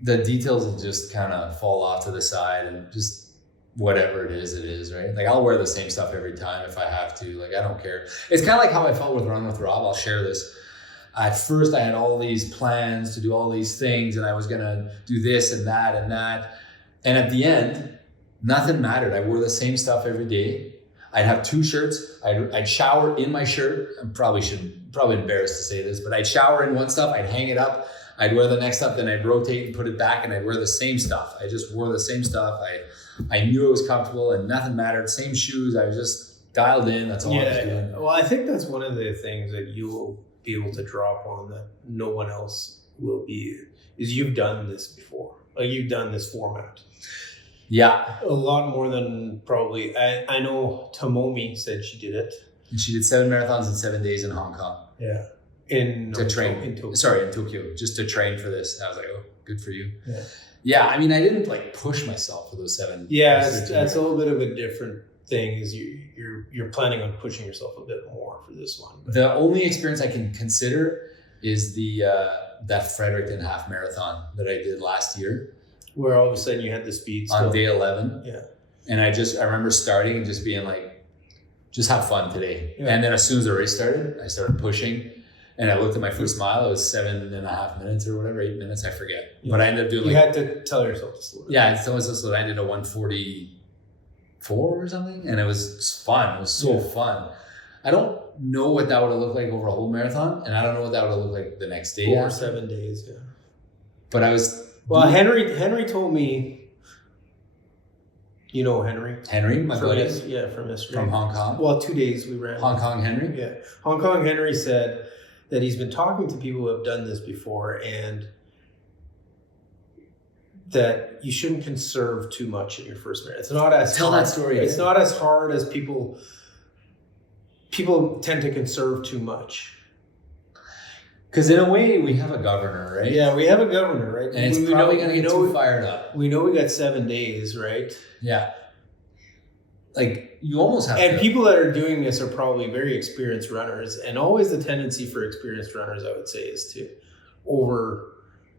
the details will just kind of fall off to the side and just whatever it is, right? Like I'll wear the same stuff every time if I have to. Like, I don't care. It's kind of like how I felt with Run with Rob. I'll share this. At first I had all these plans to do all these things and I was going to do this and that and that. And at the end, nothing mattered. I wore the same stuff every day. I'd have 2 shirts. I'd shower in my shirt. I'm probably embarrassed to say this, but I'd shower in one stuff. I'd hang it up. I'd wear the next stuff, then I'd rotate and put it back, and I'd wear the same stuff. I just wore the same stuff. I knew it was comfortable and nothing mattered. Same shoes. I was just dialed in. That's all I was doing. Well, I think that's one of the things that you will be able to drop on that no one else will be, is you've done this before. Like you've done this format. Yeah. A lot more than probably, I know Tomomi said she did it. And she did 7 marathons in 7 days in Hong Kong. Yeah. In Tokyo, just to train for this. I was like, oh, good for you. Yeah, I mean, I didn't like push myself for those 7. Yeah, that's a little bit of a different thing. Is you're planning on pushing yourself a bit more for this one. But. The only experience I can consider is the that Fredericton half marathon that I did last year, where all of a sudden you had the speed on day 11. Yeah, and I remember starting and just being like, just have fun today. Yeah. And then as soon as the race started, I started pushing. And I looked at my first mile. It was 7.5 minutes or whatever, 8 minutes. I forget. Yeah. But I ended up doing. You had to tell yourself to slow down. Yeah, I told myself to slow down. I did a 1:44 or something, and it was fun. It was so fun. I don't know what that would have looked like over a whole marathon, and I don't know what that would have looked like the next day. 4 or 7 days, yeah. But I was. Well, Henry told me. You know Henry? Henry, my buddy. From history. From Hong Kong. Well, 2 days we ran. Hong Kong Henry. Yeah, Hong Kong Henry said that he's been talking to people who have done this before and that you shouldn't conserve too much in your first marathon. It's not as Tell hard. That story. It's not as hard as people tend to conserve too much. Because in a way, we have a governor, right? Yeah, we have a governor, right? And it's probably going to get too fired up. We know we got 7 days, right? Yeah. Like, you almost have and people that are doing this are probably very experienced runners. And always the tendency for experienced runners, I would say, is to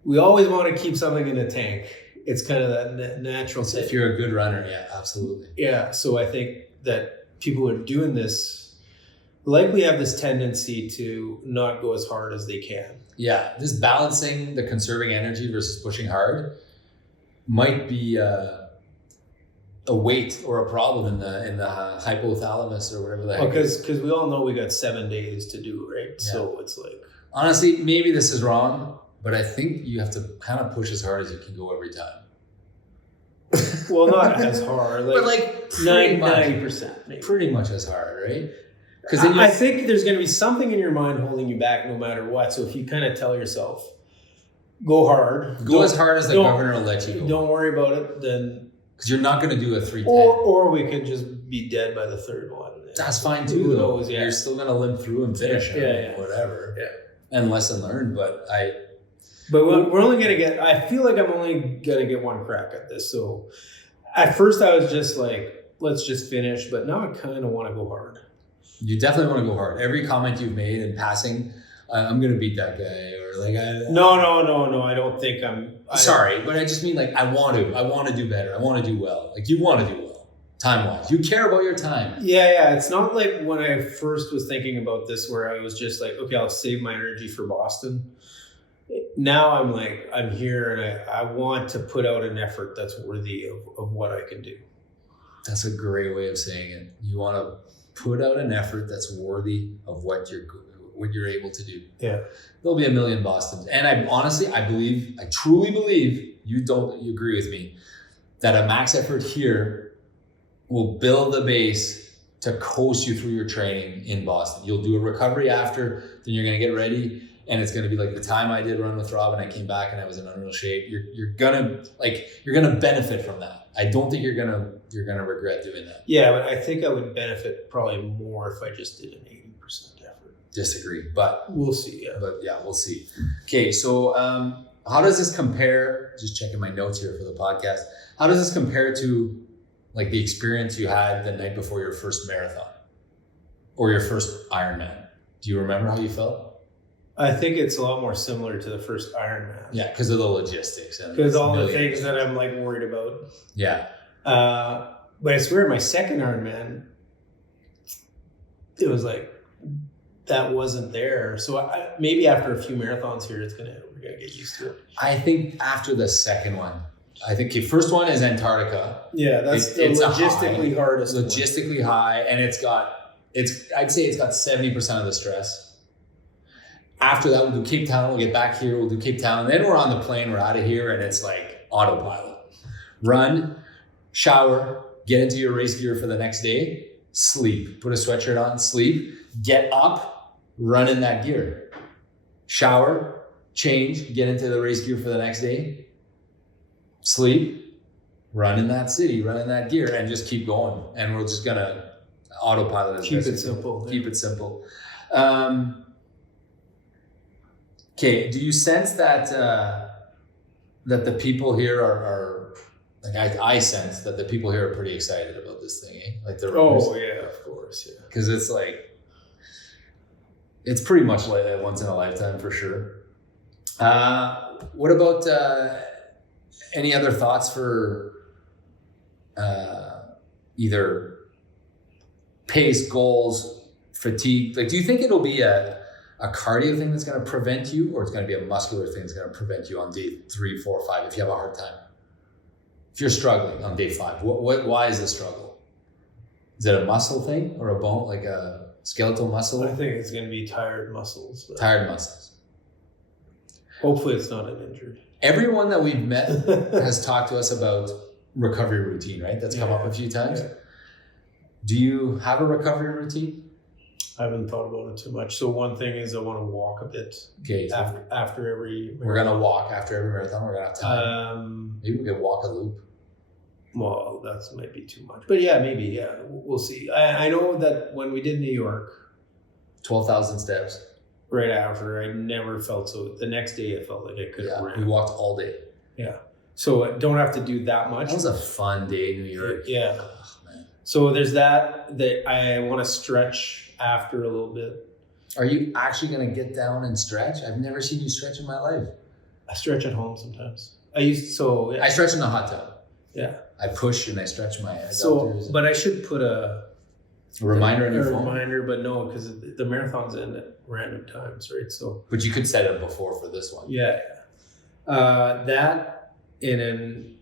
we always want to keep something in the tank. It's kind of that natural thing. If you're a good runner, yeah, absolutely. Yeah, so I think that people who are doing this likely have this tendency to not go as hard as they can. Yeah, this balancing the conserving energy versus pushing hard might be a weight or a problem in the hypothalamus or whatever the heck. Because we all know we got 7 days to do, right? Yeah. So it's like... Honestly, maybe this is wrong, but I think you have to kind of push as hard as you can go every time. Well, not as hard. But like 90%. Maybe. Pretty much as hard, right? Because I think there's going to be something in your mind holding you back no matter what. So if you kind of tell yourself, go hard. Go as hard as the governor will let you go. Don't worry about it, then... Because you're not going to do a 3:10. Or we could just be dead by the third one. That's fine too, though. Knows, yeah. You're still going to limp through and finish it, whatever. Yeah. And lesson learned, but we're only going to get... I feel like I'm only going to get one crack at this. So at first I was just like, let's just finish. But now I kind of want to go hard. You definitely want to go hard. Every comment you've made in passing, I'm going to beat that guy. Or like, No. I don't think sorry, but I just mean like, I want to do better. I want to do well. Like you want to do well, time-wise. You care about your time. Yeah. It's not like when I first was thinking about this where I was just like, okay, I'll save my energy for Boston. Now I'm like, I'm here and I want to put out an effort that's worthy of what I can do. That's a great way of saying it. You want to put out an effort that's worthy of what you're able to do. Yeah. There'll be a million Bostons. And I truly believe, you agree with me, that a max effort here will build the base to coast you through your training in Boston. You'll do a recovery after, then you're going to get ready. And it's going to be like the time I did Run with Rob and I came back and I was in unreal shape. You're gonna benefit from that. I don't think you're gonna regret doing that. Yeah, but I think I would benefit probably more if I just did an 80% effort. Disagree, but we'll see. Yeah. But yeah, we'll see. Okay, so how does this compare? Just checking my notes here for the podcast. How does this compare to like the experience you had the night before your first marathon or your first Ironman? Do you remember how you felt? I think it's a lot more similar to the first Ironman. Yeah, because of the logistics. Because all the things that I'm like worried about. Yeah. But I swear my second Ironman, it was like, that wasn't there. So maybe after a few marathons here, we're gonna get used to it. I think after the second one, I think the first one is Antarctica. Yeah, that's it's logistically hardest. Logistically high, and I'd say it's got 70% of the stress. After that, we'll do Cape Town. We'll get back here. We'll do Cape Town. And then we're on the plane. We're out of here. And it's like autopilot. Run, shower, get into your race gear for the next day, sleep. Put a sweatshirt on, sleep. Get up, run in that gear. Shower, change, get into the race gear for the next day. Sleep, run in that city, run in that gear, and just keep going. And we're just going to autopilot it. Keep it simple. Keep it simple. Okay, do you sense that that the people here are like I sense that the people here are pretty excited about this thing, eh? Like they're yeah, of course, yeah. Because it's like it's pretty much like that once in a lifetime for sure. What about any other thoughts for either pace, goals, fatigue? Like, do you think it'll be a cardio thing that's going to prevent you, or it's going to be a muscular thing that's going to prevent you on day 3, 4, 5 if you have a hard time? If you're struggling on day 5, why is the struggle? Is it a muscle thing or a bone, like a skeletal muscle? I think it's going to be tired muscles. Tired muscles. Hopefully it's not an injury. Everyone that we've met has talked to us about recovery routine, right? That's come up a few times. Yeah. Do you have a recovery routine? I haven't thought about it too much. So one thing is I want to walk a bit. Okay. After every marathon. We're gonna walk after every marathon. We're gonna have time. Maybe we could walk a loop. Well, that might be too much. But yeah, maybe. Yeah, we'll see. I know that when we did New York, 12,000 steps. Right after, I never felt so. The next day, I felt like I could have ran. We walked all day. Yeah. So I don't have to do that much. That was a fun day in New York. Yeah. Oh, man. So there's that I want to stretch after a little bit. Are you actually going to get down and stretch? I've never seen you stretch in my life. I stretch at home sometimes. I stretch in the hot tub. Yeah. I push and I stretch my adductors. But I should put a reminder on your phone. Reminder, but no, because the marathons end at random times, right? So. But you could set it before for this one. Yeah. That and then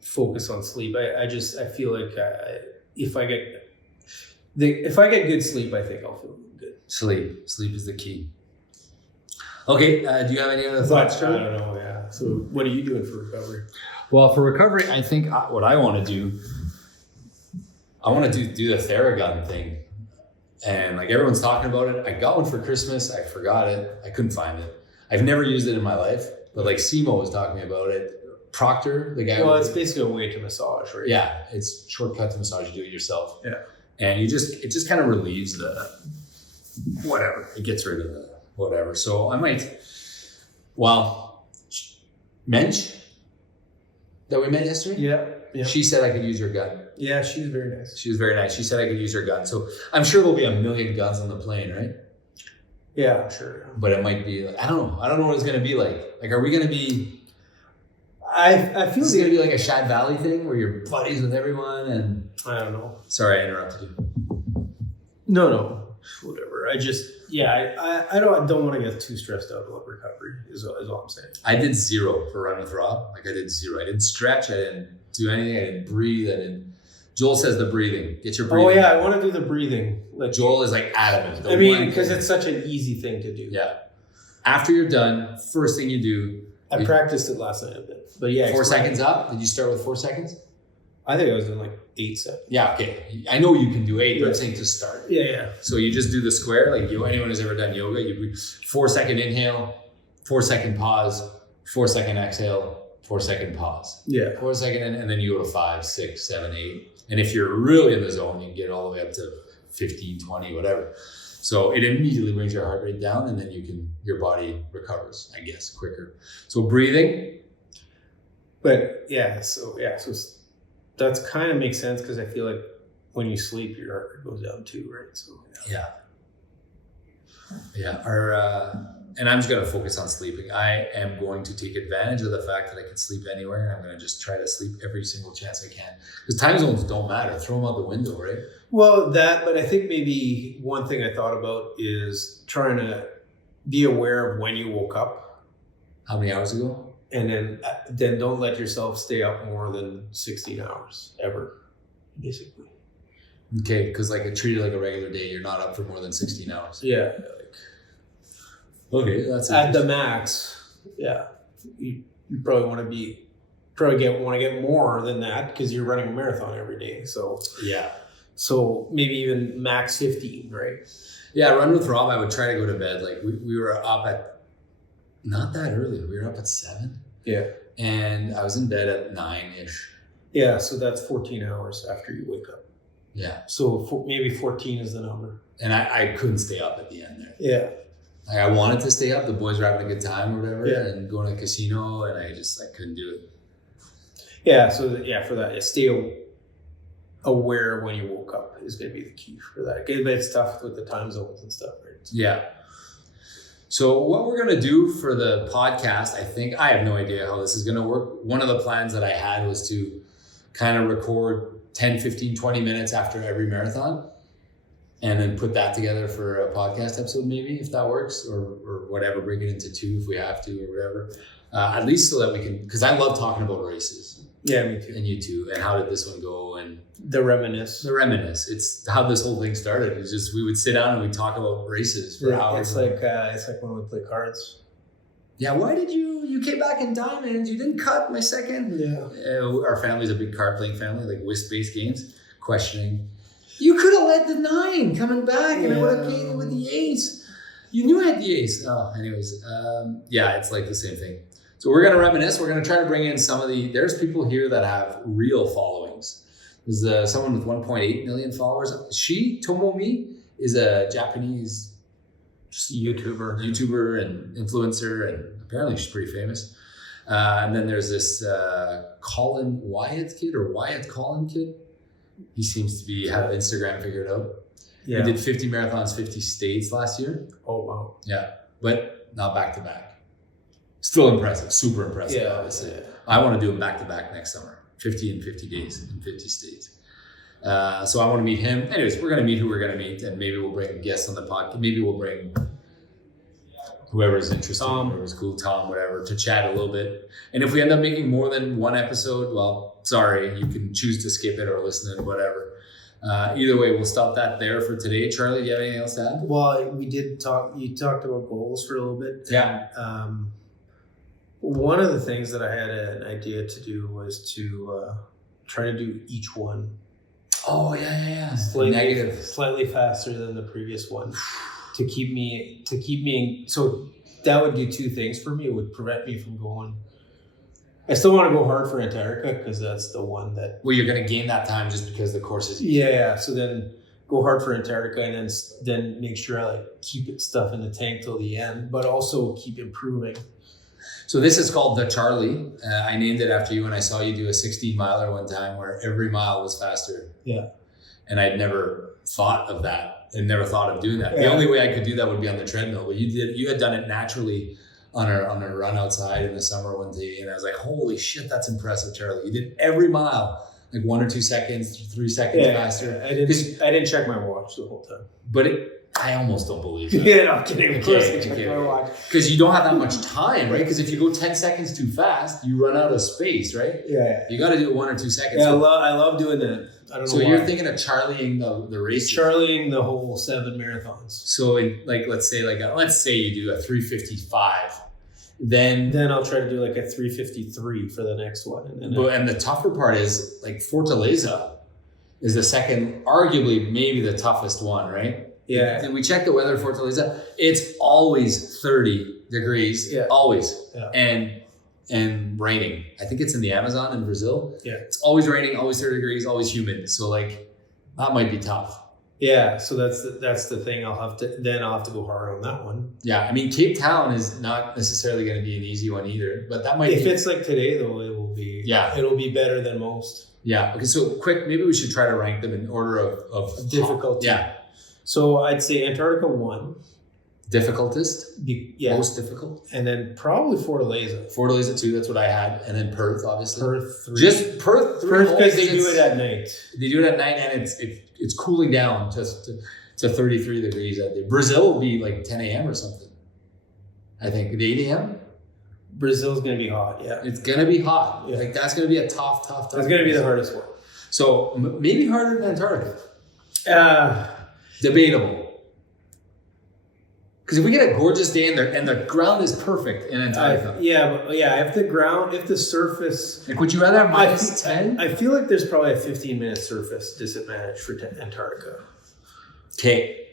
focus on sleep. I feel like if I get good sleep, I think I'll feel good. Sleep is the key. Okay, do you have any other thoughts, Charlie? I don't know. Yeah. So what are you doing for recovery? Well, for recovery, I think what I want to do, I want to do the Theragun thing. And like everyone's talking about it. I got one for Christmas. I forgot it. I couldn't find it. I've never used it in my life, but like Simo was talking about it. Proctor, the guy. Well, it's basically a way to massage, right? Yeah, it's shortcut to massage. You do it yourself. Yeah. And it just kind of relieves the whatever. It gets rid of the whatever. So I might, Mensch, that we met yesterday? Yeah. She said I could use your gun. Yeah, she was very nice. She was very nice. She said I could use her gun. So I'm sure there'll be a million guns on the plane, right? Yeah, I'm sure. But it might be, I don't know. I don't know what it's going to be like. Like, are we going to be... I feel it's going to be like a Shad Valley thing where you're buddies with everyone and... I don't know. Sorry, I interrupted you. No. Whatever. I don't want to get too stressed out about recovery is all I'm saying. I did 0 for Run with Rob. Like I did 0. I didn't stretch. I didn't do anything. I didn't breathe. Joel says the breathing. Get your breathing. Oh yeah, I want to do the breathing. Like Joel is like adamant. Because it's such an easy thing to do. Yeah. After you're done, first thing you do. Practiced it last night a bit. But yeah. 4 seconds up? Did you start with 4 seconds? I think I was in like 8 seconds. Yeah, okay. I know you can do 8, but I'm saying to start. Yeah. So you just do the square, like anyone who's ever done yoga, you do 4-second inhale, 4-second pause, 4-second exhale, 4-second pause. Yeah. 4-second in, and then you go to 5, 6, 7, 8. And if you're really in the zone, you can get all the way up to 15, 20, whatever. So it immediately brings your heart rate down, and then your body recovers, I guess, quicker. So breathing. But so that's kind of makes sense because I feel like when you sleep, your heart rate goes down too, right? So And I'm just going to focus on sleeping. I am going to take advantage of the fact that I can sleep anywhere, and I'm going to just try to sleep every single chance I can. Because time zones don't matter. Throw them out the window, right? Well, but I think maybe one thing I thought about is trying to be aware of when you woke up. How many hours ago? And then don't let yourself stay up more than 16 hours ever, basically. Okay, because treat it like a regular day. You're not up for more than 16 hours. Yeah. Okay, that's at the max. Yeah, you probably want to get more than that because you're running a marathon every day. So so maybe even max 15, right? Yeah, Run with Rob. I would try to go to bed. We were up at not that early. We were up at 7. Yeah, and I was in bed at 9-ish. Yeah, so that's 14 hours after you wake up. Yeah. So maybe 14 is the number. And I couldn't stay up at the end there. Yeah. I wanted to stay up. The boys were having a good time or whatever, yeah. and going to a casino, and I couldn't do it. Yeah. So for that, stay aware when you woke up is going to be the key for that. But it's tough with the time zones and stuff, right? Yeah. So what we're going to do for the podcast, I have no idea how this is going to work. One of the plans that I had was to kind of record 10, 15, 20 minutes after every marathon and then put that together for a podcast episode, maybe, if that works, or whatever, bring it into 2 if we have to or whatever. At least so that we can, because I love talking about races. Yeah, me too. And you too. And how did this one go? And the reminisce. It's how this whole thing started. It's just we would sit down and we'd talk about races for hours. It's like when we play cards. Yeah, why did you came back in diamonds? You didn't cut my second. Yeah. Our family's a big card playing family, like whist-based games. Questioning, you could have led the 9 coming back, and I would have paid it with the ace. You knew I had the ace. Oh, anyways, it's like the same thing. So we're going to reminisce. We're going to try to bring in there's people here that have real followings. There's someone with 1.8 million followers. Tomomi, is a Japanese YouTuber and influencer, and apparently she's pretty famous. And then there's this Colin Wyatt Colin kid. He seems to have Instagram figured out. Yeah. He did 50 marathons, 50 states last year. Oh, wow. Yeah, but not back to back. Still impressive, super impressive, obviously. Yeah. I want to do a back-to-back next summer, 50 in 50 days in 50 states. So I want to meet him. Anyways, we're going to meet who we're going to meet, and maybe we'll bring guests on the podcast. Maybe we'll bring whoever's interested, whoever's cool, Tom, whatever, to chat a little bit. And if we end up making more than one episode, well, sorry, you can choose to skip it or listen to it, whatever. Either way, we'll stop that there for today. Charlie, do you have anything else to add? Well, we did talk. You talked about goals for a little bit. Yeah. One of the things that I had an idea to do was to try to do each one. Oh yeah. Slightly faster than the previous one, to keep me in. So that would do 2 things for me. It would prevent me from going. I still want to go hard for Antarctica because that's the one that. Well, you're going to gain that time just because the course is easy. Yeah. So then go hard for Antarctica, and then make sure I keep stuff in the tank till the end, but also keep improving. So this is called the Charlie. I named it after you when I saw you do a 16-miler one time where every mile was faster. Yeah. And I'd never thought of that and never thought of doing that. Yeah. The only way I could do that would be on the treadmill, but you had done it naturally on a run outside in the summer one day, and I was like, holy shit, that's impressive, Charlie. You did every mile 1 or 2 seconds, 3 seconds faster. I didn't check my watch the whole time. But I almost don't believe that. Yeah, no, I'm kidding. Of course I checked my watch. Because you don't have that much time, right? Because if you go 10 seconds too fast, you run out of space, right? Yeah. You got to do it 1 or 2 seconds. Yeah, I love doing that. I don't know why. You're thinking of Charlieing the race? Charlieing the whole 7 marathons. So let's say you do a 3:55. Then I'll try to do a 3:53 for the next one. And the tougher part is Fortaleza. is the second, arguably maybe the toughest one, right? Yeah. Did we check the weather for Fortaleza? It's always 30 degrees, always, and raining. I think it's in the Amazon in Brazil. Yeah, it's always raining, always 30 degrees, always humid. So like that might be tough. Yeah, so that's the thing. I'll have to go hard on that one. Yeah, I mean Cape Town is not necessarily going to be an easy one either, but that might. If it's like today though, it will be. Yeah, it'll be better than most. Yeah. Okay. So quick, maybe we should try to rank them in order of difficulty. Yeah. So I'd say Antarctica 1. Difficultest? Most difficult? And then probably Fortaleza. Fortaleza 2, that's what I had. And then Perth, obviously. Perth 3. Just Perth 3. Perth because they do it at night. They do it at night and it's cooling down to 33 degrees out there. Brazil will be like 10 a.m. or something. I think. At 8 a.m.? Brazil's going to be hot, yeah. It's going to be hot. Yeah. Like that's going to be a tough. That's going to be the hardest one. So maybe harder than Antarctica. Debatable. Because if we get a gorgeous day and the ground is perfect in Antarctica. If the surface... Like, would you rather have minus 10? I feel like there's probably a 15-minute surface disadvantage for Antarctica. Okay.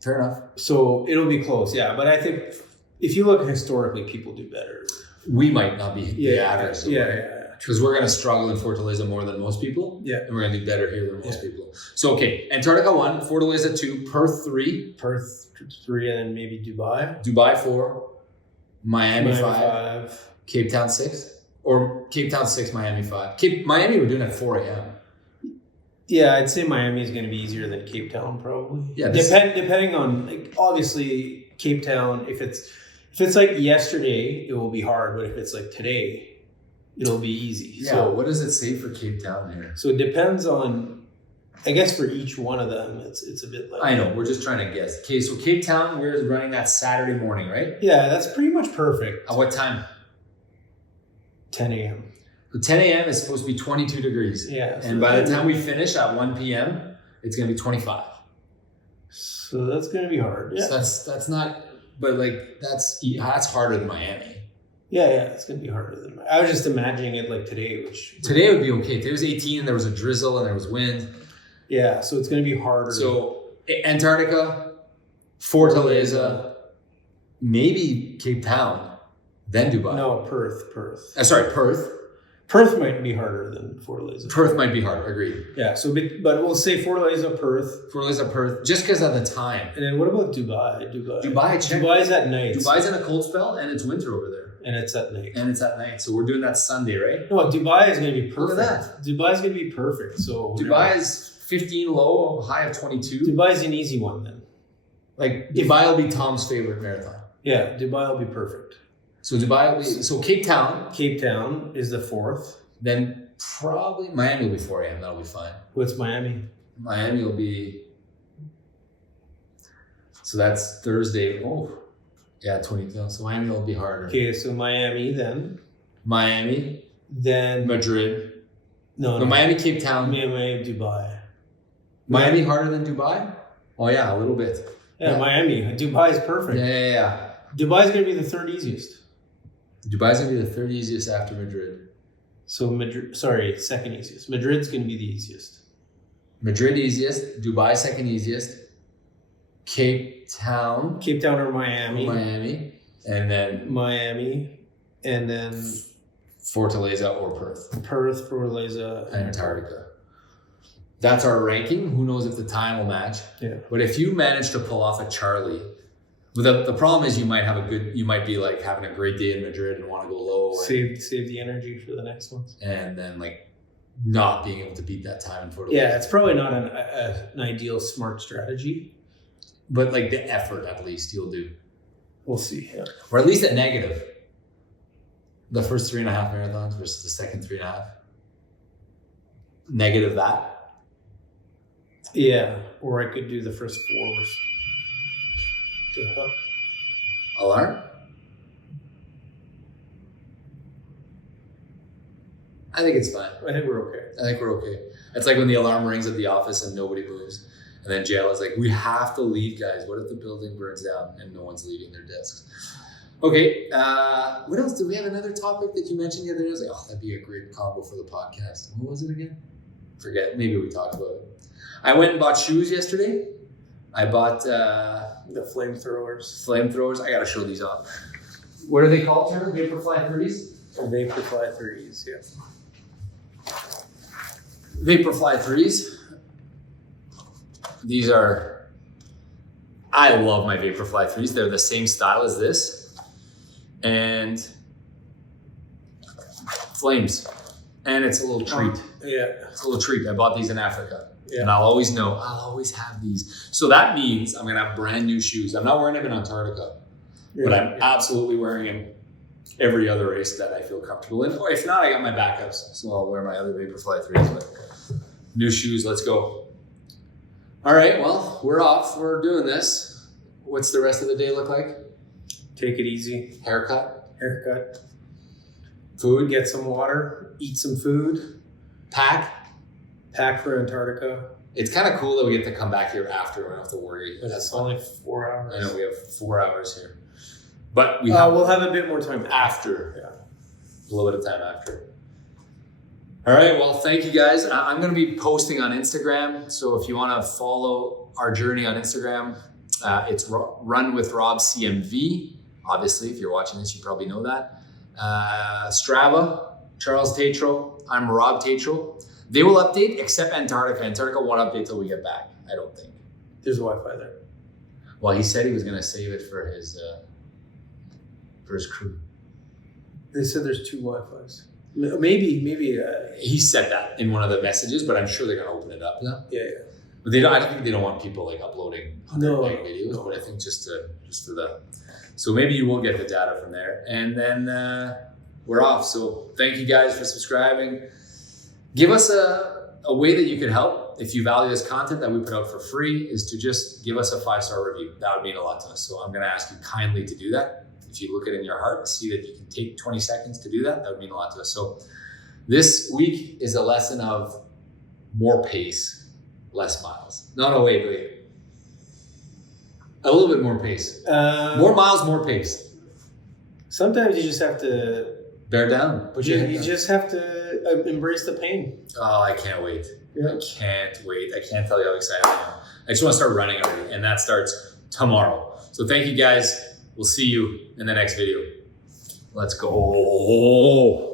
Fair enough. So it'll be close, yeah. But I think if you look historically, people do better. We might not be the average. Yeah. Because we're going to struggle in Fortaleza more than most people. Yeah. And we're going to do better here than most people. So, okay. Antarctica 1, Fortaleza 2, Perth 3. Perth 3 and then maybe Dubai. Dubai 4. Miami 5. Cape Town 6. Or Cape Town 6, Miami 5. Miami we're doing at 4 a.m. Yeah, I'd say Miami is going to be easier than Cape Town probably. Yeah. Depending on, like, obviously, Cape Town, if it's like yesterday, it will be hard. But if it's like today... it'll be easy. Yeah. So what does it say for Cape Town here? So it depends on, I guess for each one of them, it's a bit like. I know. We're just trying to guess. Okay, so Cape Town, we're running that Saturday morning, right? Yeah, that's pretty much perfect. At what time? 10 a.m. So 10 a.m. is supposed to be 22 degrees. Yeah. So and by the time we finish at 1 p.m., it's going to be 25. So that's going to be hard. Yeah. So that's not, but like that's harder than Miami. Yeah, it's going to be harder than I was just imagining it like today, Today would be okay. Today was 18 and there was a drizzle and there was wind. Yeah, so it's going to be harder. So Antarctica, Fortaleza, maybe Cape Town, then Dubai. No, Perth. Perth. Perth might be harder than Fortaleza. Perth might be harder, agreed. Yeah, but we'll say Fortaleza, Perth, just because of the time. And then what about Dubai? Dubai's at night. Dubai's in a cold spell and it's winter over there. And it's at night. So we're doing that Sunday, right? No, Dubai is going to be perfect. Look at that. Dubai's going to be perfect. So Dubai is 15 low, high of 22. Dubai's an easy one then. Like Dubai will be Tom's favorite marathon. Yeah, Dubai will be perfect. So Cape Town. Cape Town is the 4th. Then probably Miami will be 4 a.m. That'll be fine. What's Miami? Miami will be. So that's Thursday. Oh. Yeah, 22. So Miami will be harder. Okay, so Miami then. Then Madrid. No, Miami, Cape Town. Miami, Dubai. Miami harder than Dubai? Oh yeah, a little bit. Yeah, Miami. Dubai is perfect. Yeah. Dubai's going to be the 3rd easiest. Dubai's going to be the 3rd easiest after Madrid. So 2nd easiest. Madrid's going to be the easiest. Madrid easiest. Dubai 2nd easiest. Cape Town or Miami. And then Miami. And then Fortaleza or Perth. Fortaleza, and Antarctica. That's our ranking. Who knows if the time will match? Yeah. But if you manage to pull off a Charlie, the problem is you might be like having a great day in Madrid and want to go low. Save the energy for the next ones. And then like not being able to beat that time in Fortaleza. Yeah, it's probably not an ideal smart strategy. But like the effort, at least you'll do. We'll see. Yeah. Or at least a negative. The first 3.5 marathons versus the second 3.5. Negative that. Yeah. Or I could do the first 4. Alarm? I think it's fine. I think we're okay. It's like when the alarm rings at the office and nobody moves. And then JL is like, we have to leave, guys. What if the building burns down and no one's leaving their desks? Okay. What else? Do we have another topic that you mentioned the other day? I was like, oh, that'd be a great combo for the podcast. What was it again? Forget, maybe we talked about it. I went and bought shoes yesterday. I bought The flamethrowers. flamethrowers. I gotta show these off. What are they called, Trevor? Vaporfly 3s? Vaporfly 3s, yeah. Vaporfly 3s. These are, I love my Vaporfly 3s. They're the same style as this. And flames. And it's a little treat. Yeah. It's a little treat. I bought these in Africa. Yeah. And I'll always know, I'll always have these. So that means I'm gonna have brand new shoes. I'm not wearing them in Antarctica, but I'm absolutely wearing them every other race that I feel comfortable in. Or if not, I got my backups. So I'll wear my other Vaporfly 3s. But new shoes, let's go. All right, well, we're off. We're doing this. What's the rest of the day look like? Take it easy. Haircut, Food, get some water, eat some food, pack. pack for Antarctica. It's kind of cool that we get to come back here after. We don't have to worry. But it's only 4 hours. I know we have 4 hours here, but we'll have a bit more time after. Yeah. A little bit of time after. All right. Well, thank you guys. I'm going to be posting on Instagram. So if you want to follow our journey on Instagram, it's Run with Rob CMV. Obviously, if you're watching this, you probably know that. Strava, Charles Tatro. I'm Rob Tatro. They will update except Antarctica. Antarctica won't update till we get back. I don't think. There's Wi-Fi there. Well, he said he was going to save it for his crew. They said there's 2 Wi-Fis. Maybe. He said that in one of the messages, but I'm sure they're going to open it up now. Yeah. But I don't think they don't want people like uploading 100 meg videos, No. but I think just for the. So maybe you will get the data from there, and then we're off. So thank you guys for subscribing. Give us a way that you can help if you value this content that we put out for free is to just give us a 5-star review. That would mean a lot to us. So I'm going to ask you kindly to do that. If you look it in your heart and see that you can take 20 seconds to do that, that would mean a lot to us. So this week is a lesson of more pace, less miles. No, wait. A little bit more pace. More miles, more pace. Sometimes you just have to bear down. Put your head You down. just have to embrace the pain. Oh, I can't wait. Yeah. I can't wait. I can't tell you how excited I am. I just want to start running already, and that starts tomorrow. So thank you guys. We'll see you in the next video. Let's go.